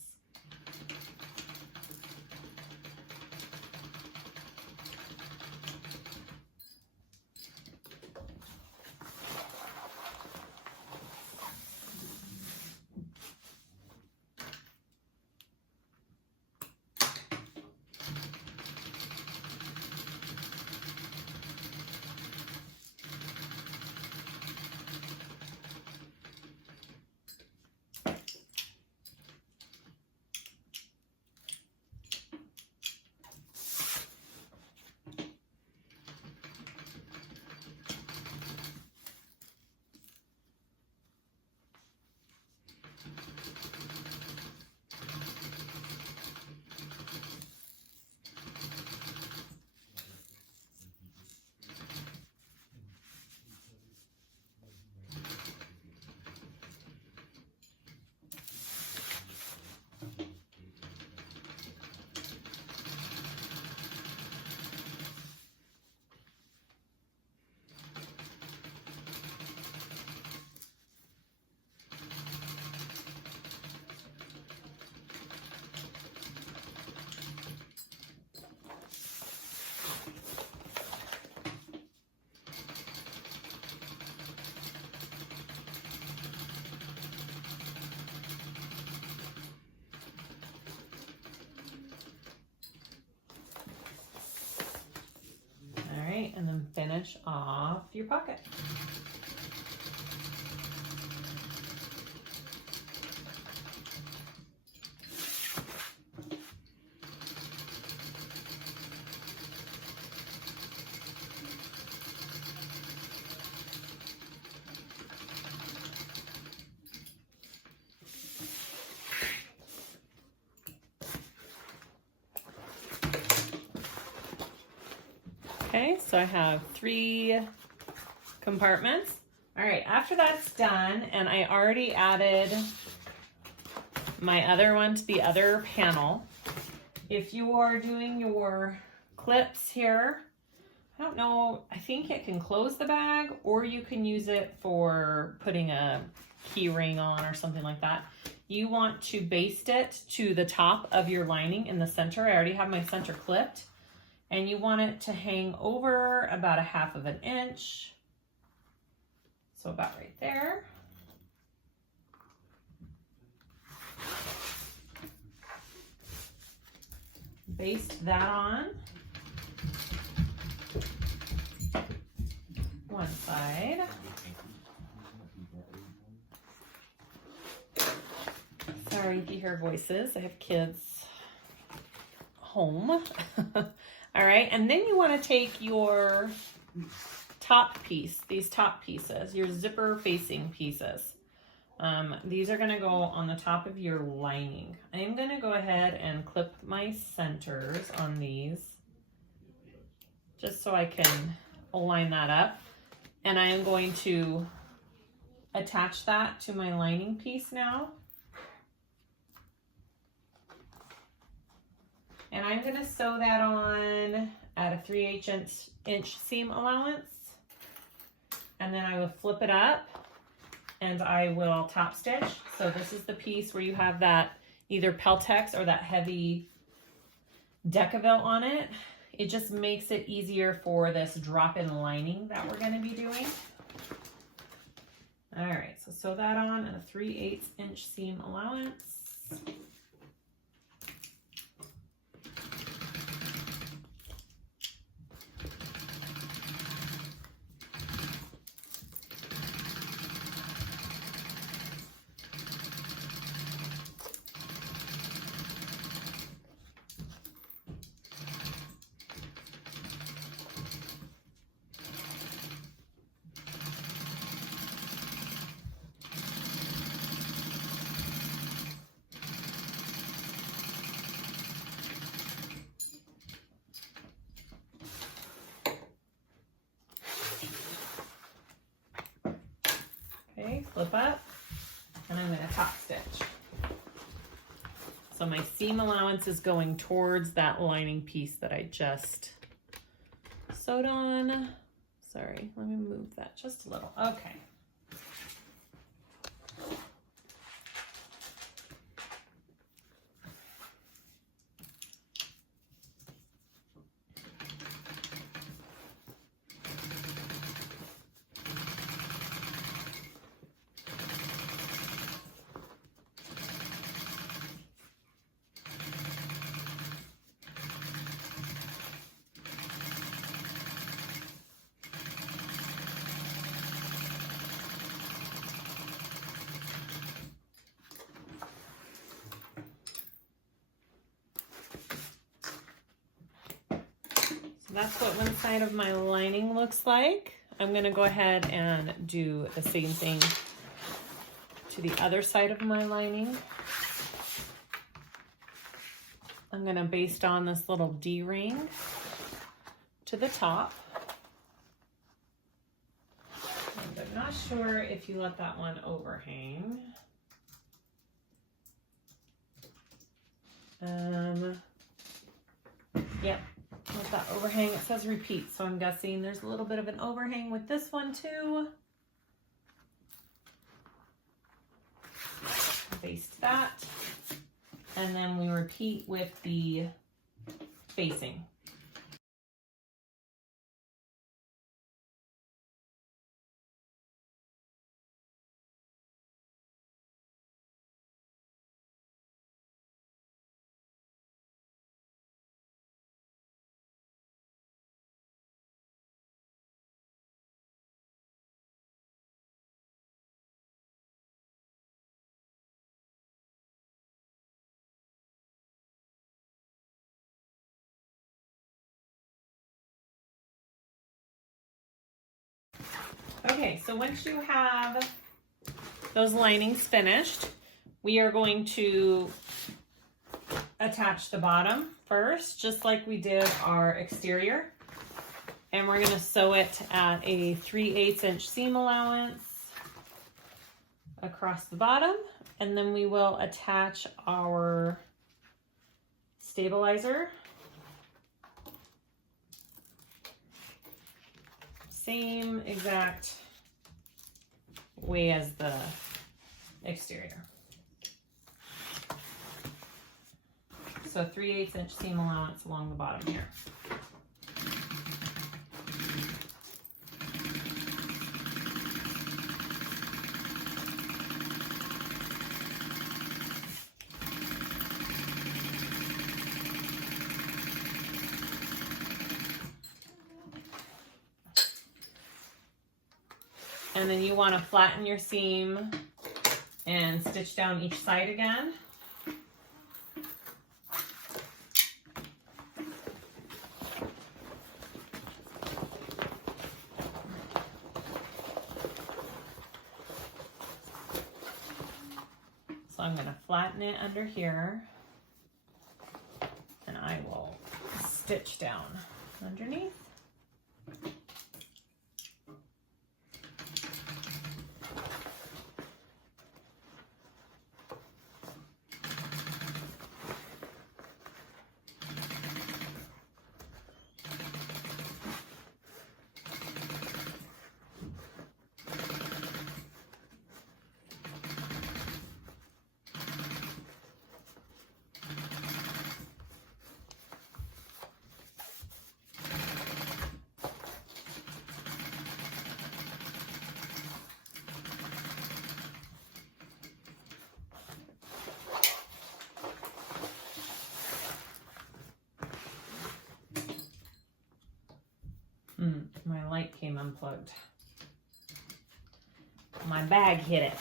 And then finish off your pocket. Okay, so I have 3 compartments. All right, after that's done, and I already added my other one to the other panel. If you are doing your clips here, I don't know, I think it can close the bag, or you can use it for putting a key ring on or something like that. You want to baste it to the top of your lining in the center. I already have my center clipped. And you want it to hang over about 1/2 inch. So about right there. Baste that on. One side. Sorry if you hear voices. I have kids home. All right, and then you want to take your top piece, these top pieces, your zipper facing pieces. These are going to go on the top of your lining. I am going to go ahead and clip my centers on these just so I can align that up. And I am going to attach that to my lining piece now. And I'm going to sew that on at a 3/8 inch seam allowance. And then I will flip it up and I will top stitch. So this is the piece where you have that either Peltex or that heavy Decaville on it. It just makes it easier for this drop-in lining that we're going to be doing. All right, so sew that on at a 3/8 inch seam allowance. flip up, and I'm going to top stitch. So my seam allowance is going towards that lining piece that I just sewed on. Sorry, let me move that just a little. Okay. That's what one side of my lining looks like. I'm going to go ahead and do the same thing to the other side of my lining. I'm going to baste on this little D-ring to the top. And I'm not sure if you let that one overhang. Yep. With that overhang, it says repeat, so I'm guessing there's a little bit of an overhang with this one too. Baste that, and then we repeat with the facing. Okay, so once you have those linings finished, we are going to attach the bottom first, just like we did our exterior. And we're going to sew it at a 3/8 inch seam allowance across the bottom. And then we will attach our stabilizer. Same exact way as the exterior. So 3/8 inch seam allowance along the bottom here. And then you want to flatten your seam and stitch down each side again. So I'm going to flatten it under here, and I will stitch down underneath. My light came unplugged. My bag hit it.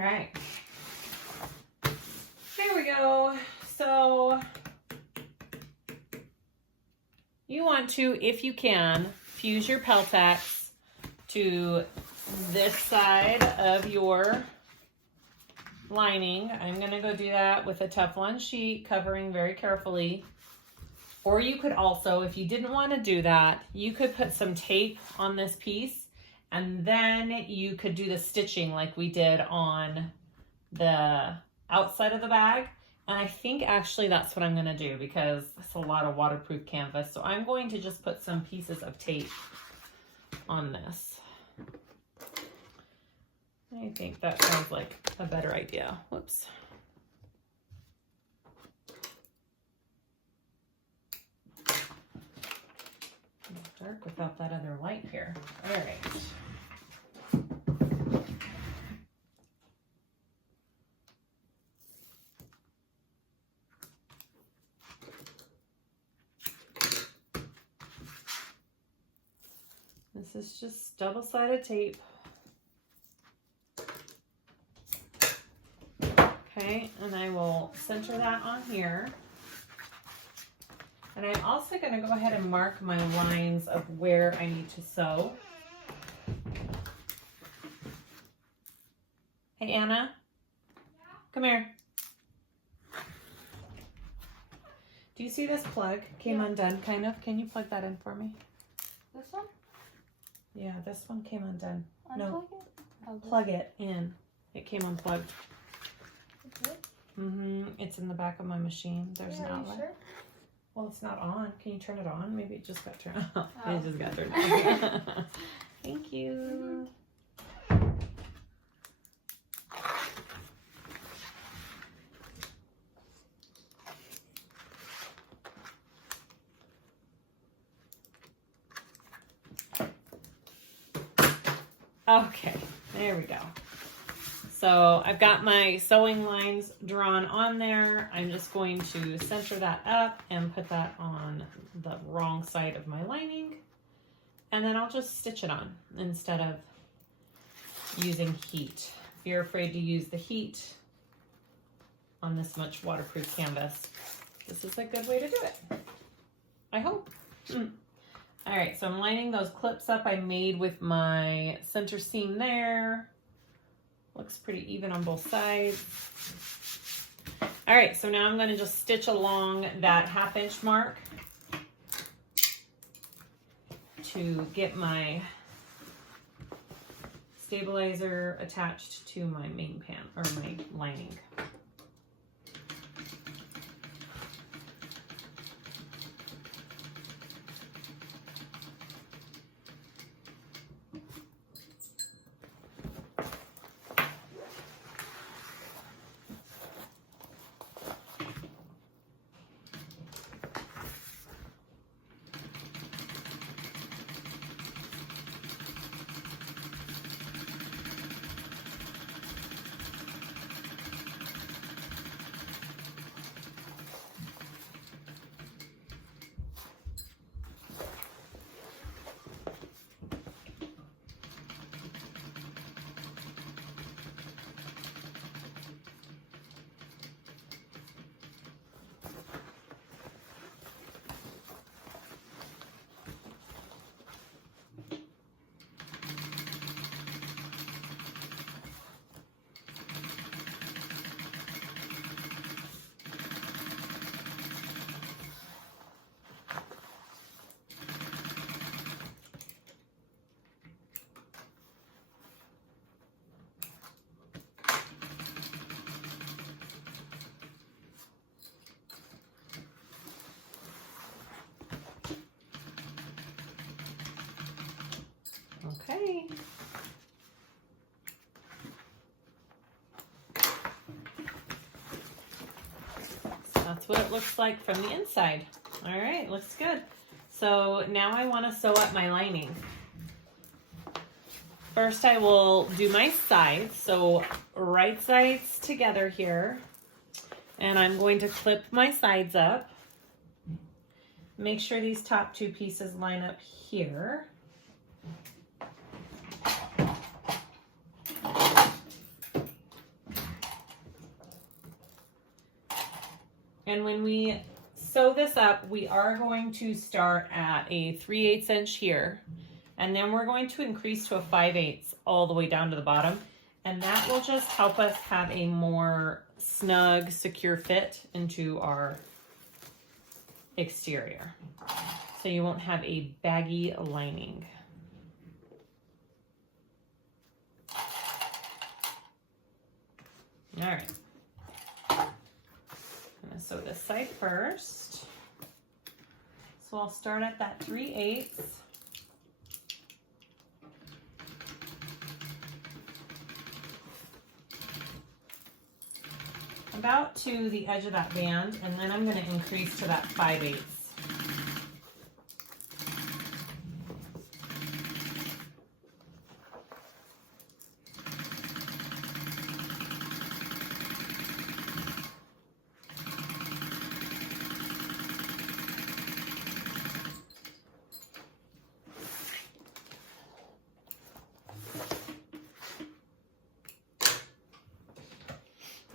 right. There we go. So you want to, if you can, fuse your Peltex to this side of your lining. I'm going to go do that with a Teflon sheet, covering very carefully. Or you could also, if you didn't want to do that, you could put some tape on this piece, and then you could do the stitching like we did on the outside of the bag. And I think actually that's what I'm going to do, because it's a lot of waterproof canvas. So I'm going to just put some pieces of tape on this. I think that sounds like a better idea. Whoops. Dark without that other light here. All right. This is just double-sided tape. Okay, and I will center that on here. And I'm also going to go ahead and mark my lines of where I need to sew. Hey, Anna. Come here. Do you see this plug came undone, kind of? Can you plug that in for me? This one? Yeah, this one came undone. Unplug No, it? plug it in. It came unplugged. Okay. It's in the back of my machine. There's an Are you outlet. sure? Well, it's not on. Can you turn it on? Maybe it just got turned on. Oh. It just got turned on. Thank you. Okay, there we go. So I've got my sewing lines drawn on there. I'm just going to center that up and put that on the wrong side of my lining. And then I'll just stitch it on instead of using heat. If you're afraid to use the heat on this much waterproof canvas, this is a good way to do it. I hope. All right, so I'm lining those clips up I made with my center seam there. Looks pretty even on both sides. All right, so now I'm going to just stitch along that 1/2 inch mark to get my stabilizer attached to my main pan, or my lining. Okay. So that's what it looks like from the inside. All right, looks good. So now I want to sew up my lining. First I will do my sides. So right sides together here. And I'm going to clip my sides up. Make sure these top 2 pieces line up here. And when we sew this up, we are going to start at a 3/8 inch here, and then we're going to increase to a 5/8 all the way down to the bottom. And that will just help us have a more snug, secure fit into our exterior. So you won't have a baggy lining. All right. I'm gonna sew this side first. So I'll start at that 3/8. About to the edge of that band, and then I'm going to increase to that 5/8.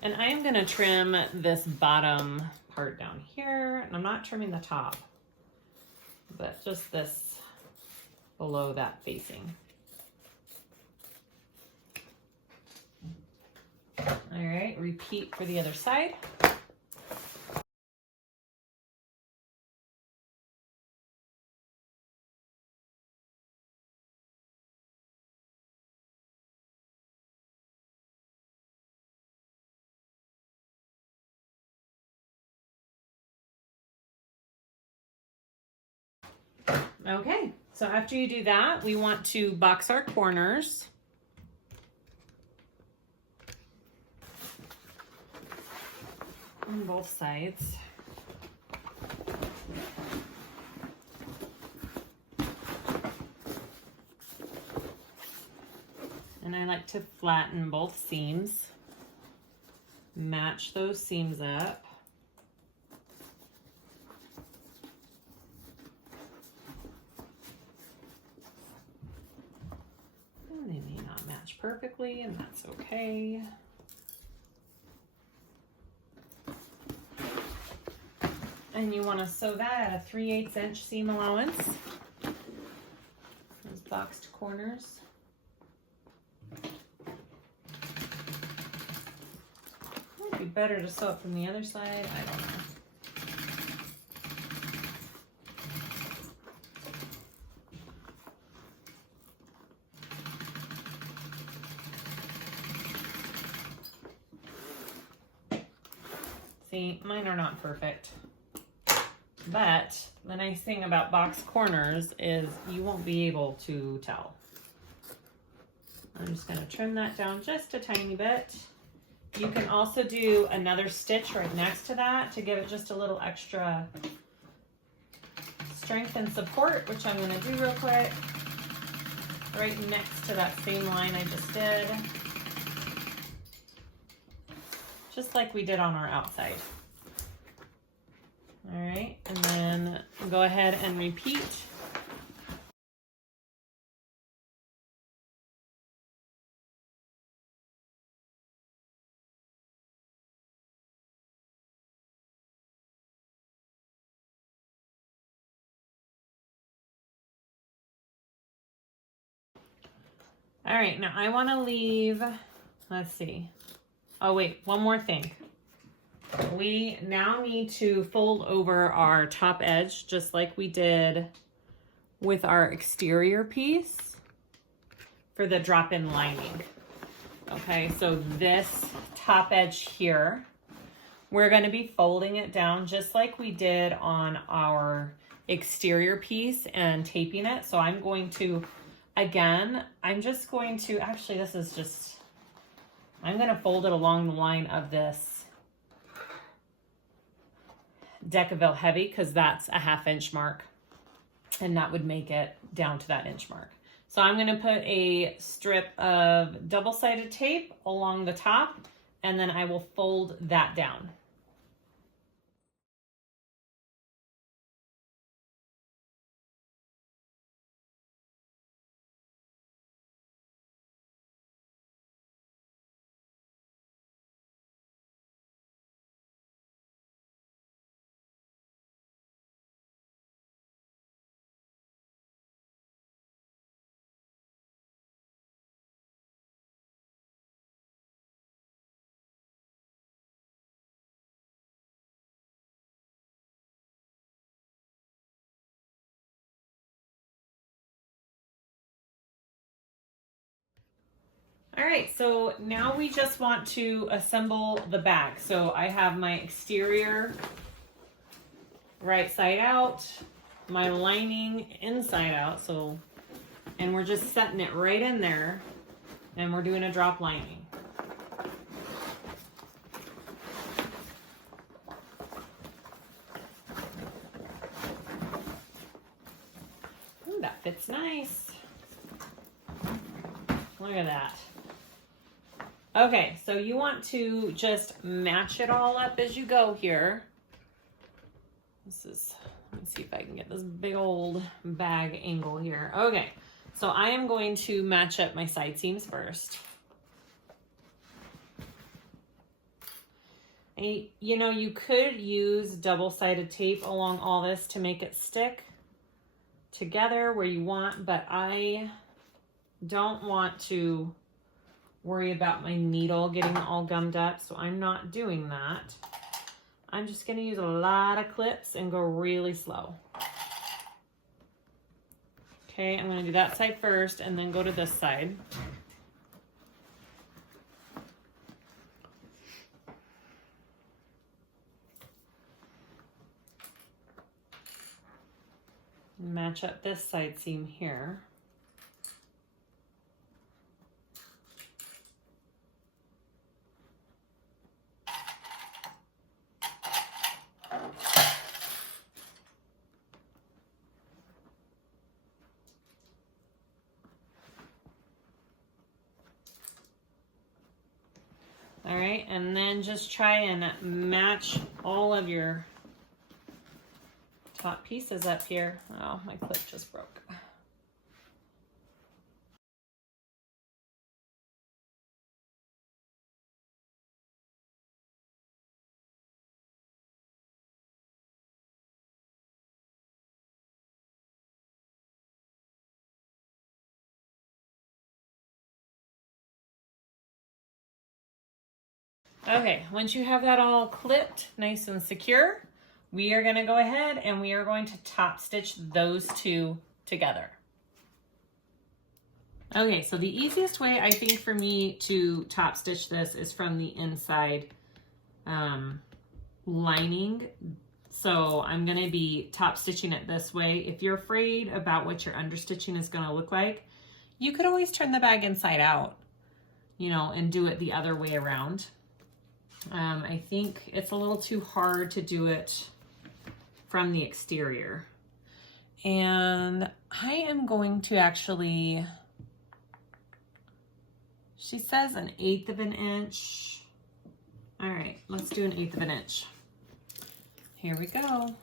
And I am going to trim this bottom part down here, and I'm not trimming the top, but just this below that facing. All right, repeat for the other side. Okay, so after you do that, we want to box our corners. On both sides. And I like to flatten both seams. Match those seams up. And they may not match perfectly, and that's okay. And you want to sew that at a 3/8 inch seam allowance. Those boxed corners. Might be better to sew it from the other side. I don't know. See, mine are not perfect. But the nice thing about box corners is you won't be able to tell. I'm just going to trim that down just a tiny bit. You can also do another stitch right next to that to give it just a little extra strength and support, which I'm going to do real quick. Right next to that same line I just did. Just like we did on our outside. All right, and then go ahead and repeat. All right, now I want to leave, let's see. Oh wait, one more thing. We now need to fold over our top edge just like we did with our exterior piece for the drop-in lining. Okay, so this top edge here, we're going to be folding it down just like we did on our exterior piece and taping it. So I'm going to, again, I'm just going to, actually this is just, I'm going to fold it along the line of this Decaville heavy because that's a 1/2 inch mark, and that would make it down to that inch mark. So I'm going to put a strip of double-sided tape along the top, and then I will fold that down. All right, so now we just want to assemble the bag. So I have my exterior right side out, my lining inside out. So, and we're just setting it right in there, and we're doing a drop lining. Ooh, that fits nice. Look at that. Okay, so you want to just match it all up as you go here. This is, let me see if I can get this big old bag angle here. Okay, so I am going to match up my side seams first. You know, you could use double-sided tape along all this to make it stick together where you want, but I don't want to worry about my needle getting all gummed up, so I'm not doing that. I'm just going to use a lot of clips and go really slow. Okay, I'm going to do that side first and then go to this side. Match up this side seam here. All right, and then just try and match all of your top pieces up here. Oh, my clip just broke. Okay, once you have that all clipped nice and secure, we are going to go ahead and we are going to top stitch those two together. Okay, so the easiest way I think for me to top stitch this is from the inside lining. So I'm going to be top stitching it this way. If you're afraid about what your understitching is going to look like, you could always turn the bag inside out, you know, and do it the other way around. I think it's a little too hard to do it from the exterior. And I am going to actually, she says 1/8 of an inch. All right, let's do 1/8 of an inch. Here we go.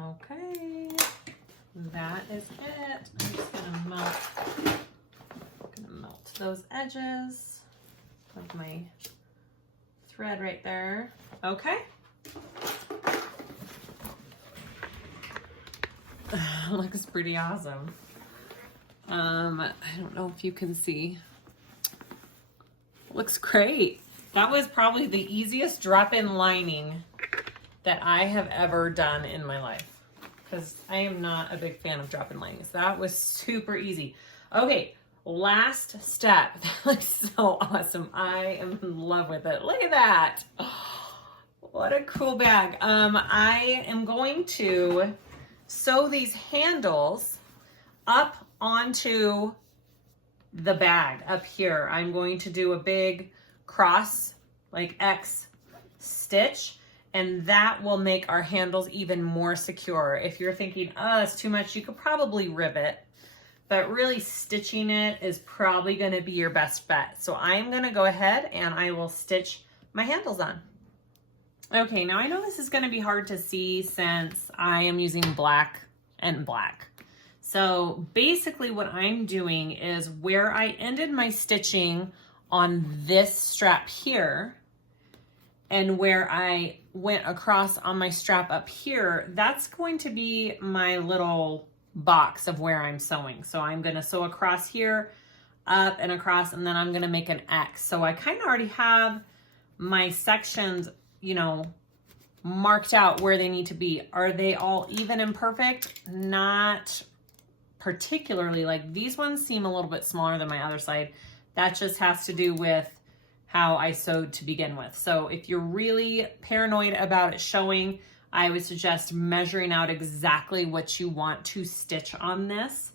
Okay, that is it. I'm just gonna melt those edges of my thread right there. Okay. Looks pretty awesome. I don't know if you can see. Looks great. That was probably the easiest drop-in lining that I have ever done in my life, because I am not a big fan of drop-in linings. That was super easy. Okay, last step. That looks so awesome. I am in love with it. Look at that. Oh, what a cool bag. I am going to sew these handles up onto the bag up here. I'm going to do a big cross, like X stitch, and that will make our handles even more secure. If you're thinking, oh, it's too much, you could probably rivet, but really stitching it is probably going to be your best bet. So I'm going to go ahead and I will stitch my handles on. Okay, now I know this is gonna be hard to see since I am using black and black. So basically what I'm doing is where I ended my stitching on this strap here and where I went across on my strap up here, that's going to be my little box of where I'm sewing. So I'm gonna sew across here, up and across, and then I'm gonna make an X. So I kind of already have my sections, you know, marked out where they need to be. Are they all even and perfect? Not particularly. Like these ones seem a little bit smaller than my other side. That just has to do with how I sewed to begin with. So if you're really paranoid about it showing, I would suggest measuring out exactly what you want to stitch on this.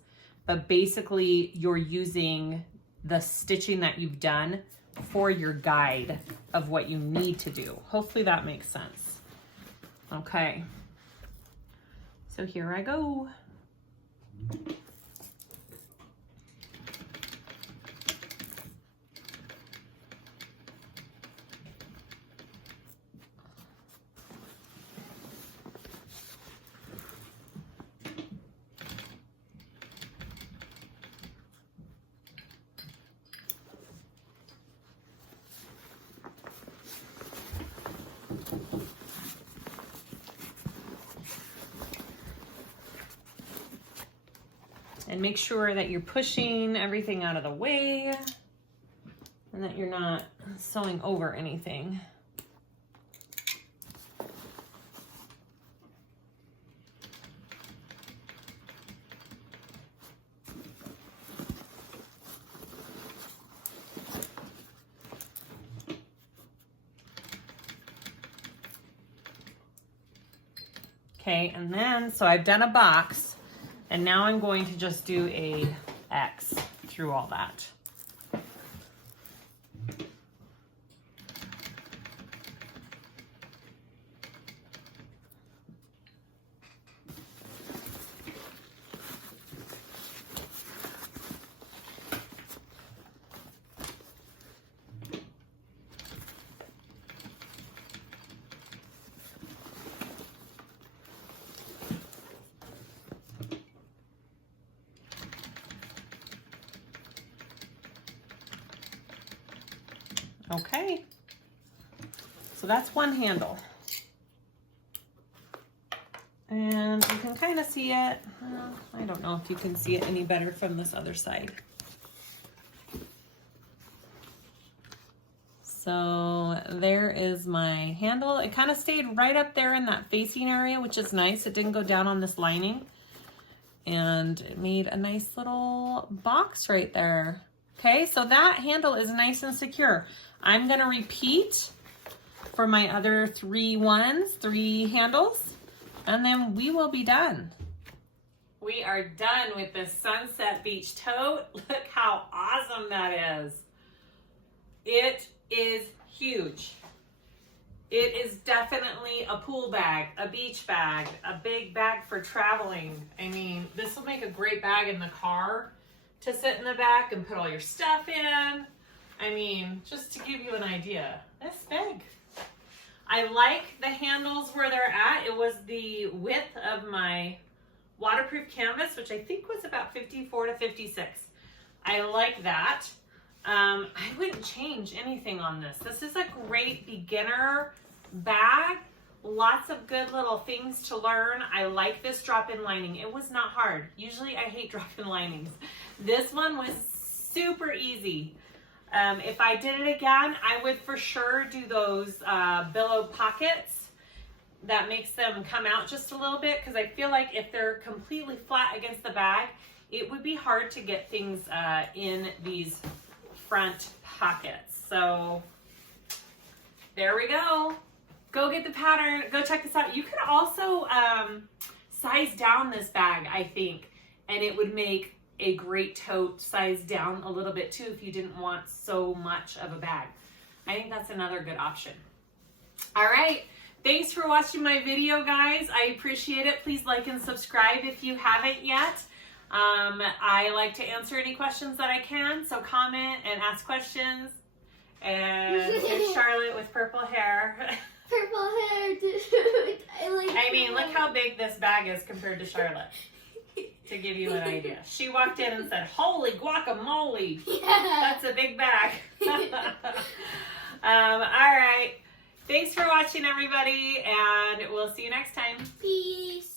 But basically you're using the stitching that you've done for your guide of what you need to do. Hopefully that makes sense. Okay, so here I go. And make sure that you're pushing everything out of the way and that you're not sewing over anything. Okay, and then, so I've done a box. And now I'm going to just do a X through all that. Okay, so that's one handle. And you can kind of see it. I don't know if you can see it any better from this other side. So there is my handle. It kind of stayed right up there in that facing area, which is nice. It didn't go down on this lining. And it made a nice little box right there. Okay, so that handle is nice and secure. I'm gonna repeat for my other three handles, and then we will be done. We are done with the Sunset Beach tote. Look how awesome that is. It is huge. It is definitely a pool bag, a beach bag, a big bag for traveling. I mean, this will make a great bag in the car to sit in the back and put all your stuff in. I mean, just to give you an idea, it's big. I like the handles where they're at. It was the width of my waterproof canvas, which I think was about 54 to 56. I like that. I wouldn't change anything on this. This is a great beginner bag. Lots of good little things to learn. I like this drop-in lining. It was not hard. Usually I hate drop-in linings. This one was super easy. If I did it again, I would for sure do those billow pockets. That makes them come out just a little bit, because I feel like if they're completely flat against the bag, it would be hard to get things in these front pockets. So there we go. Go get the pattern. Go check this out. You could also size down this bag, I think, and it would make a great tote size down a little bit too if you didn't want so much of a bag. I think that's another good option. All right. Thanks for watching my video, guys. I appreciate it. Please like and subscribe if you haven't yet. I like to answer any questions that I can, so comment and ask questions and Charlotte with purple hair. Purple hair, dude. I mean, look how big this bag is compared to Charlotte. To give you an idea. She walked in and said, holy guacamole. Yeah. That's a big bag. All right. Thanks for watching, everybody, and we'll see you next time. Peace.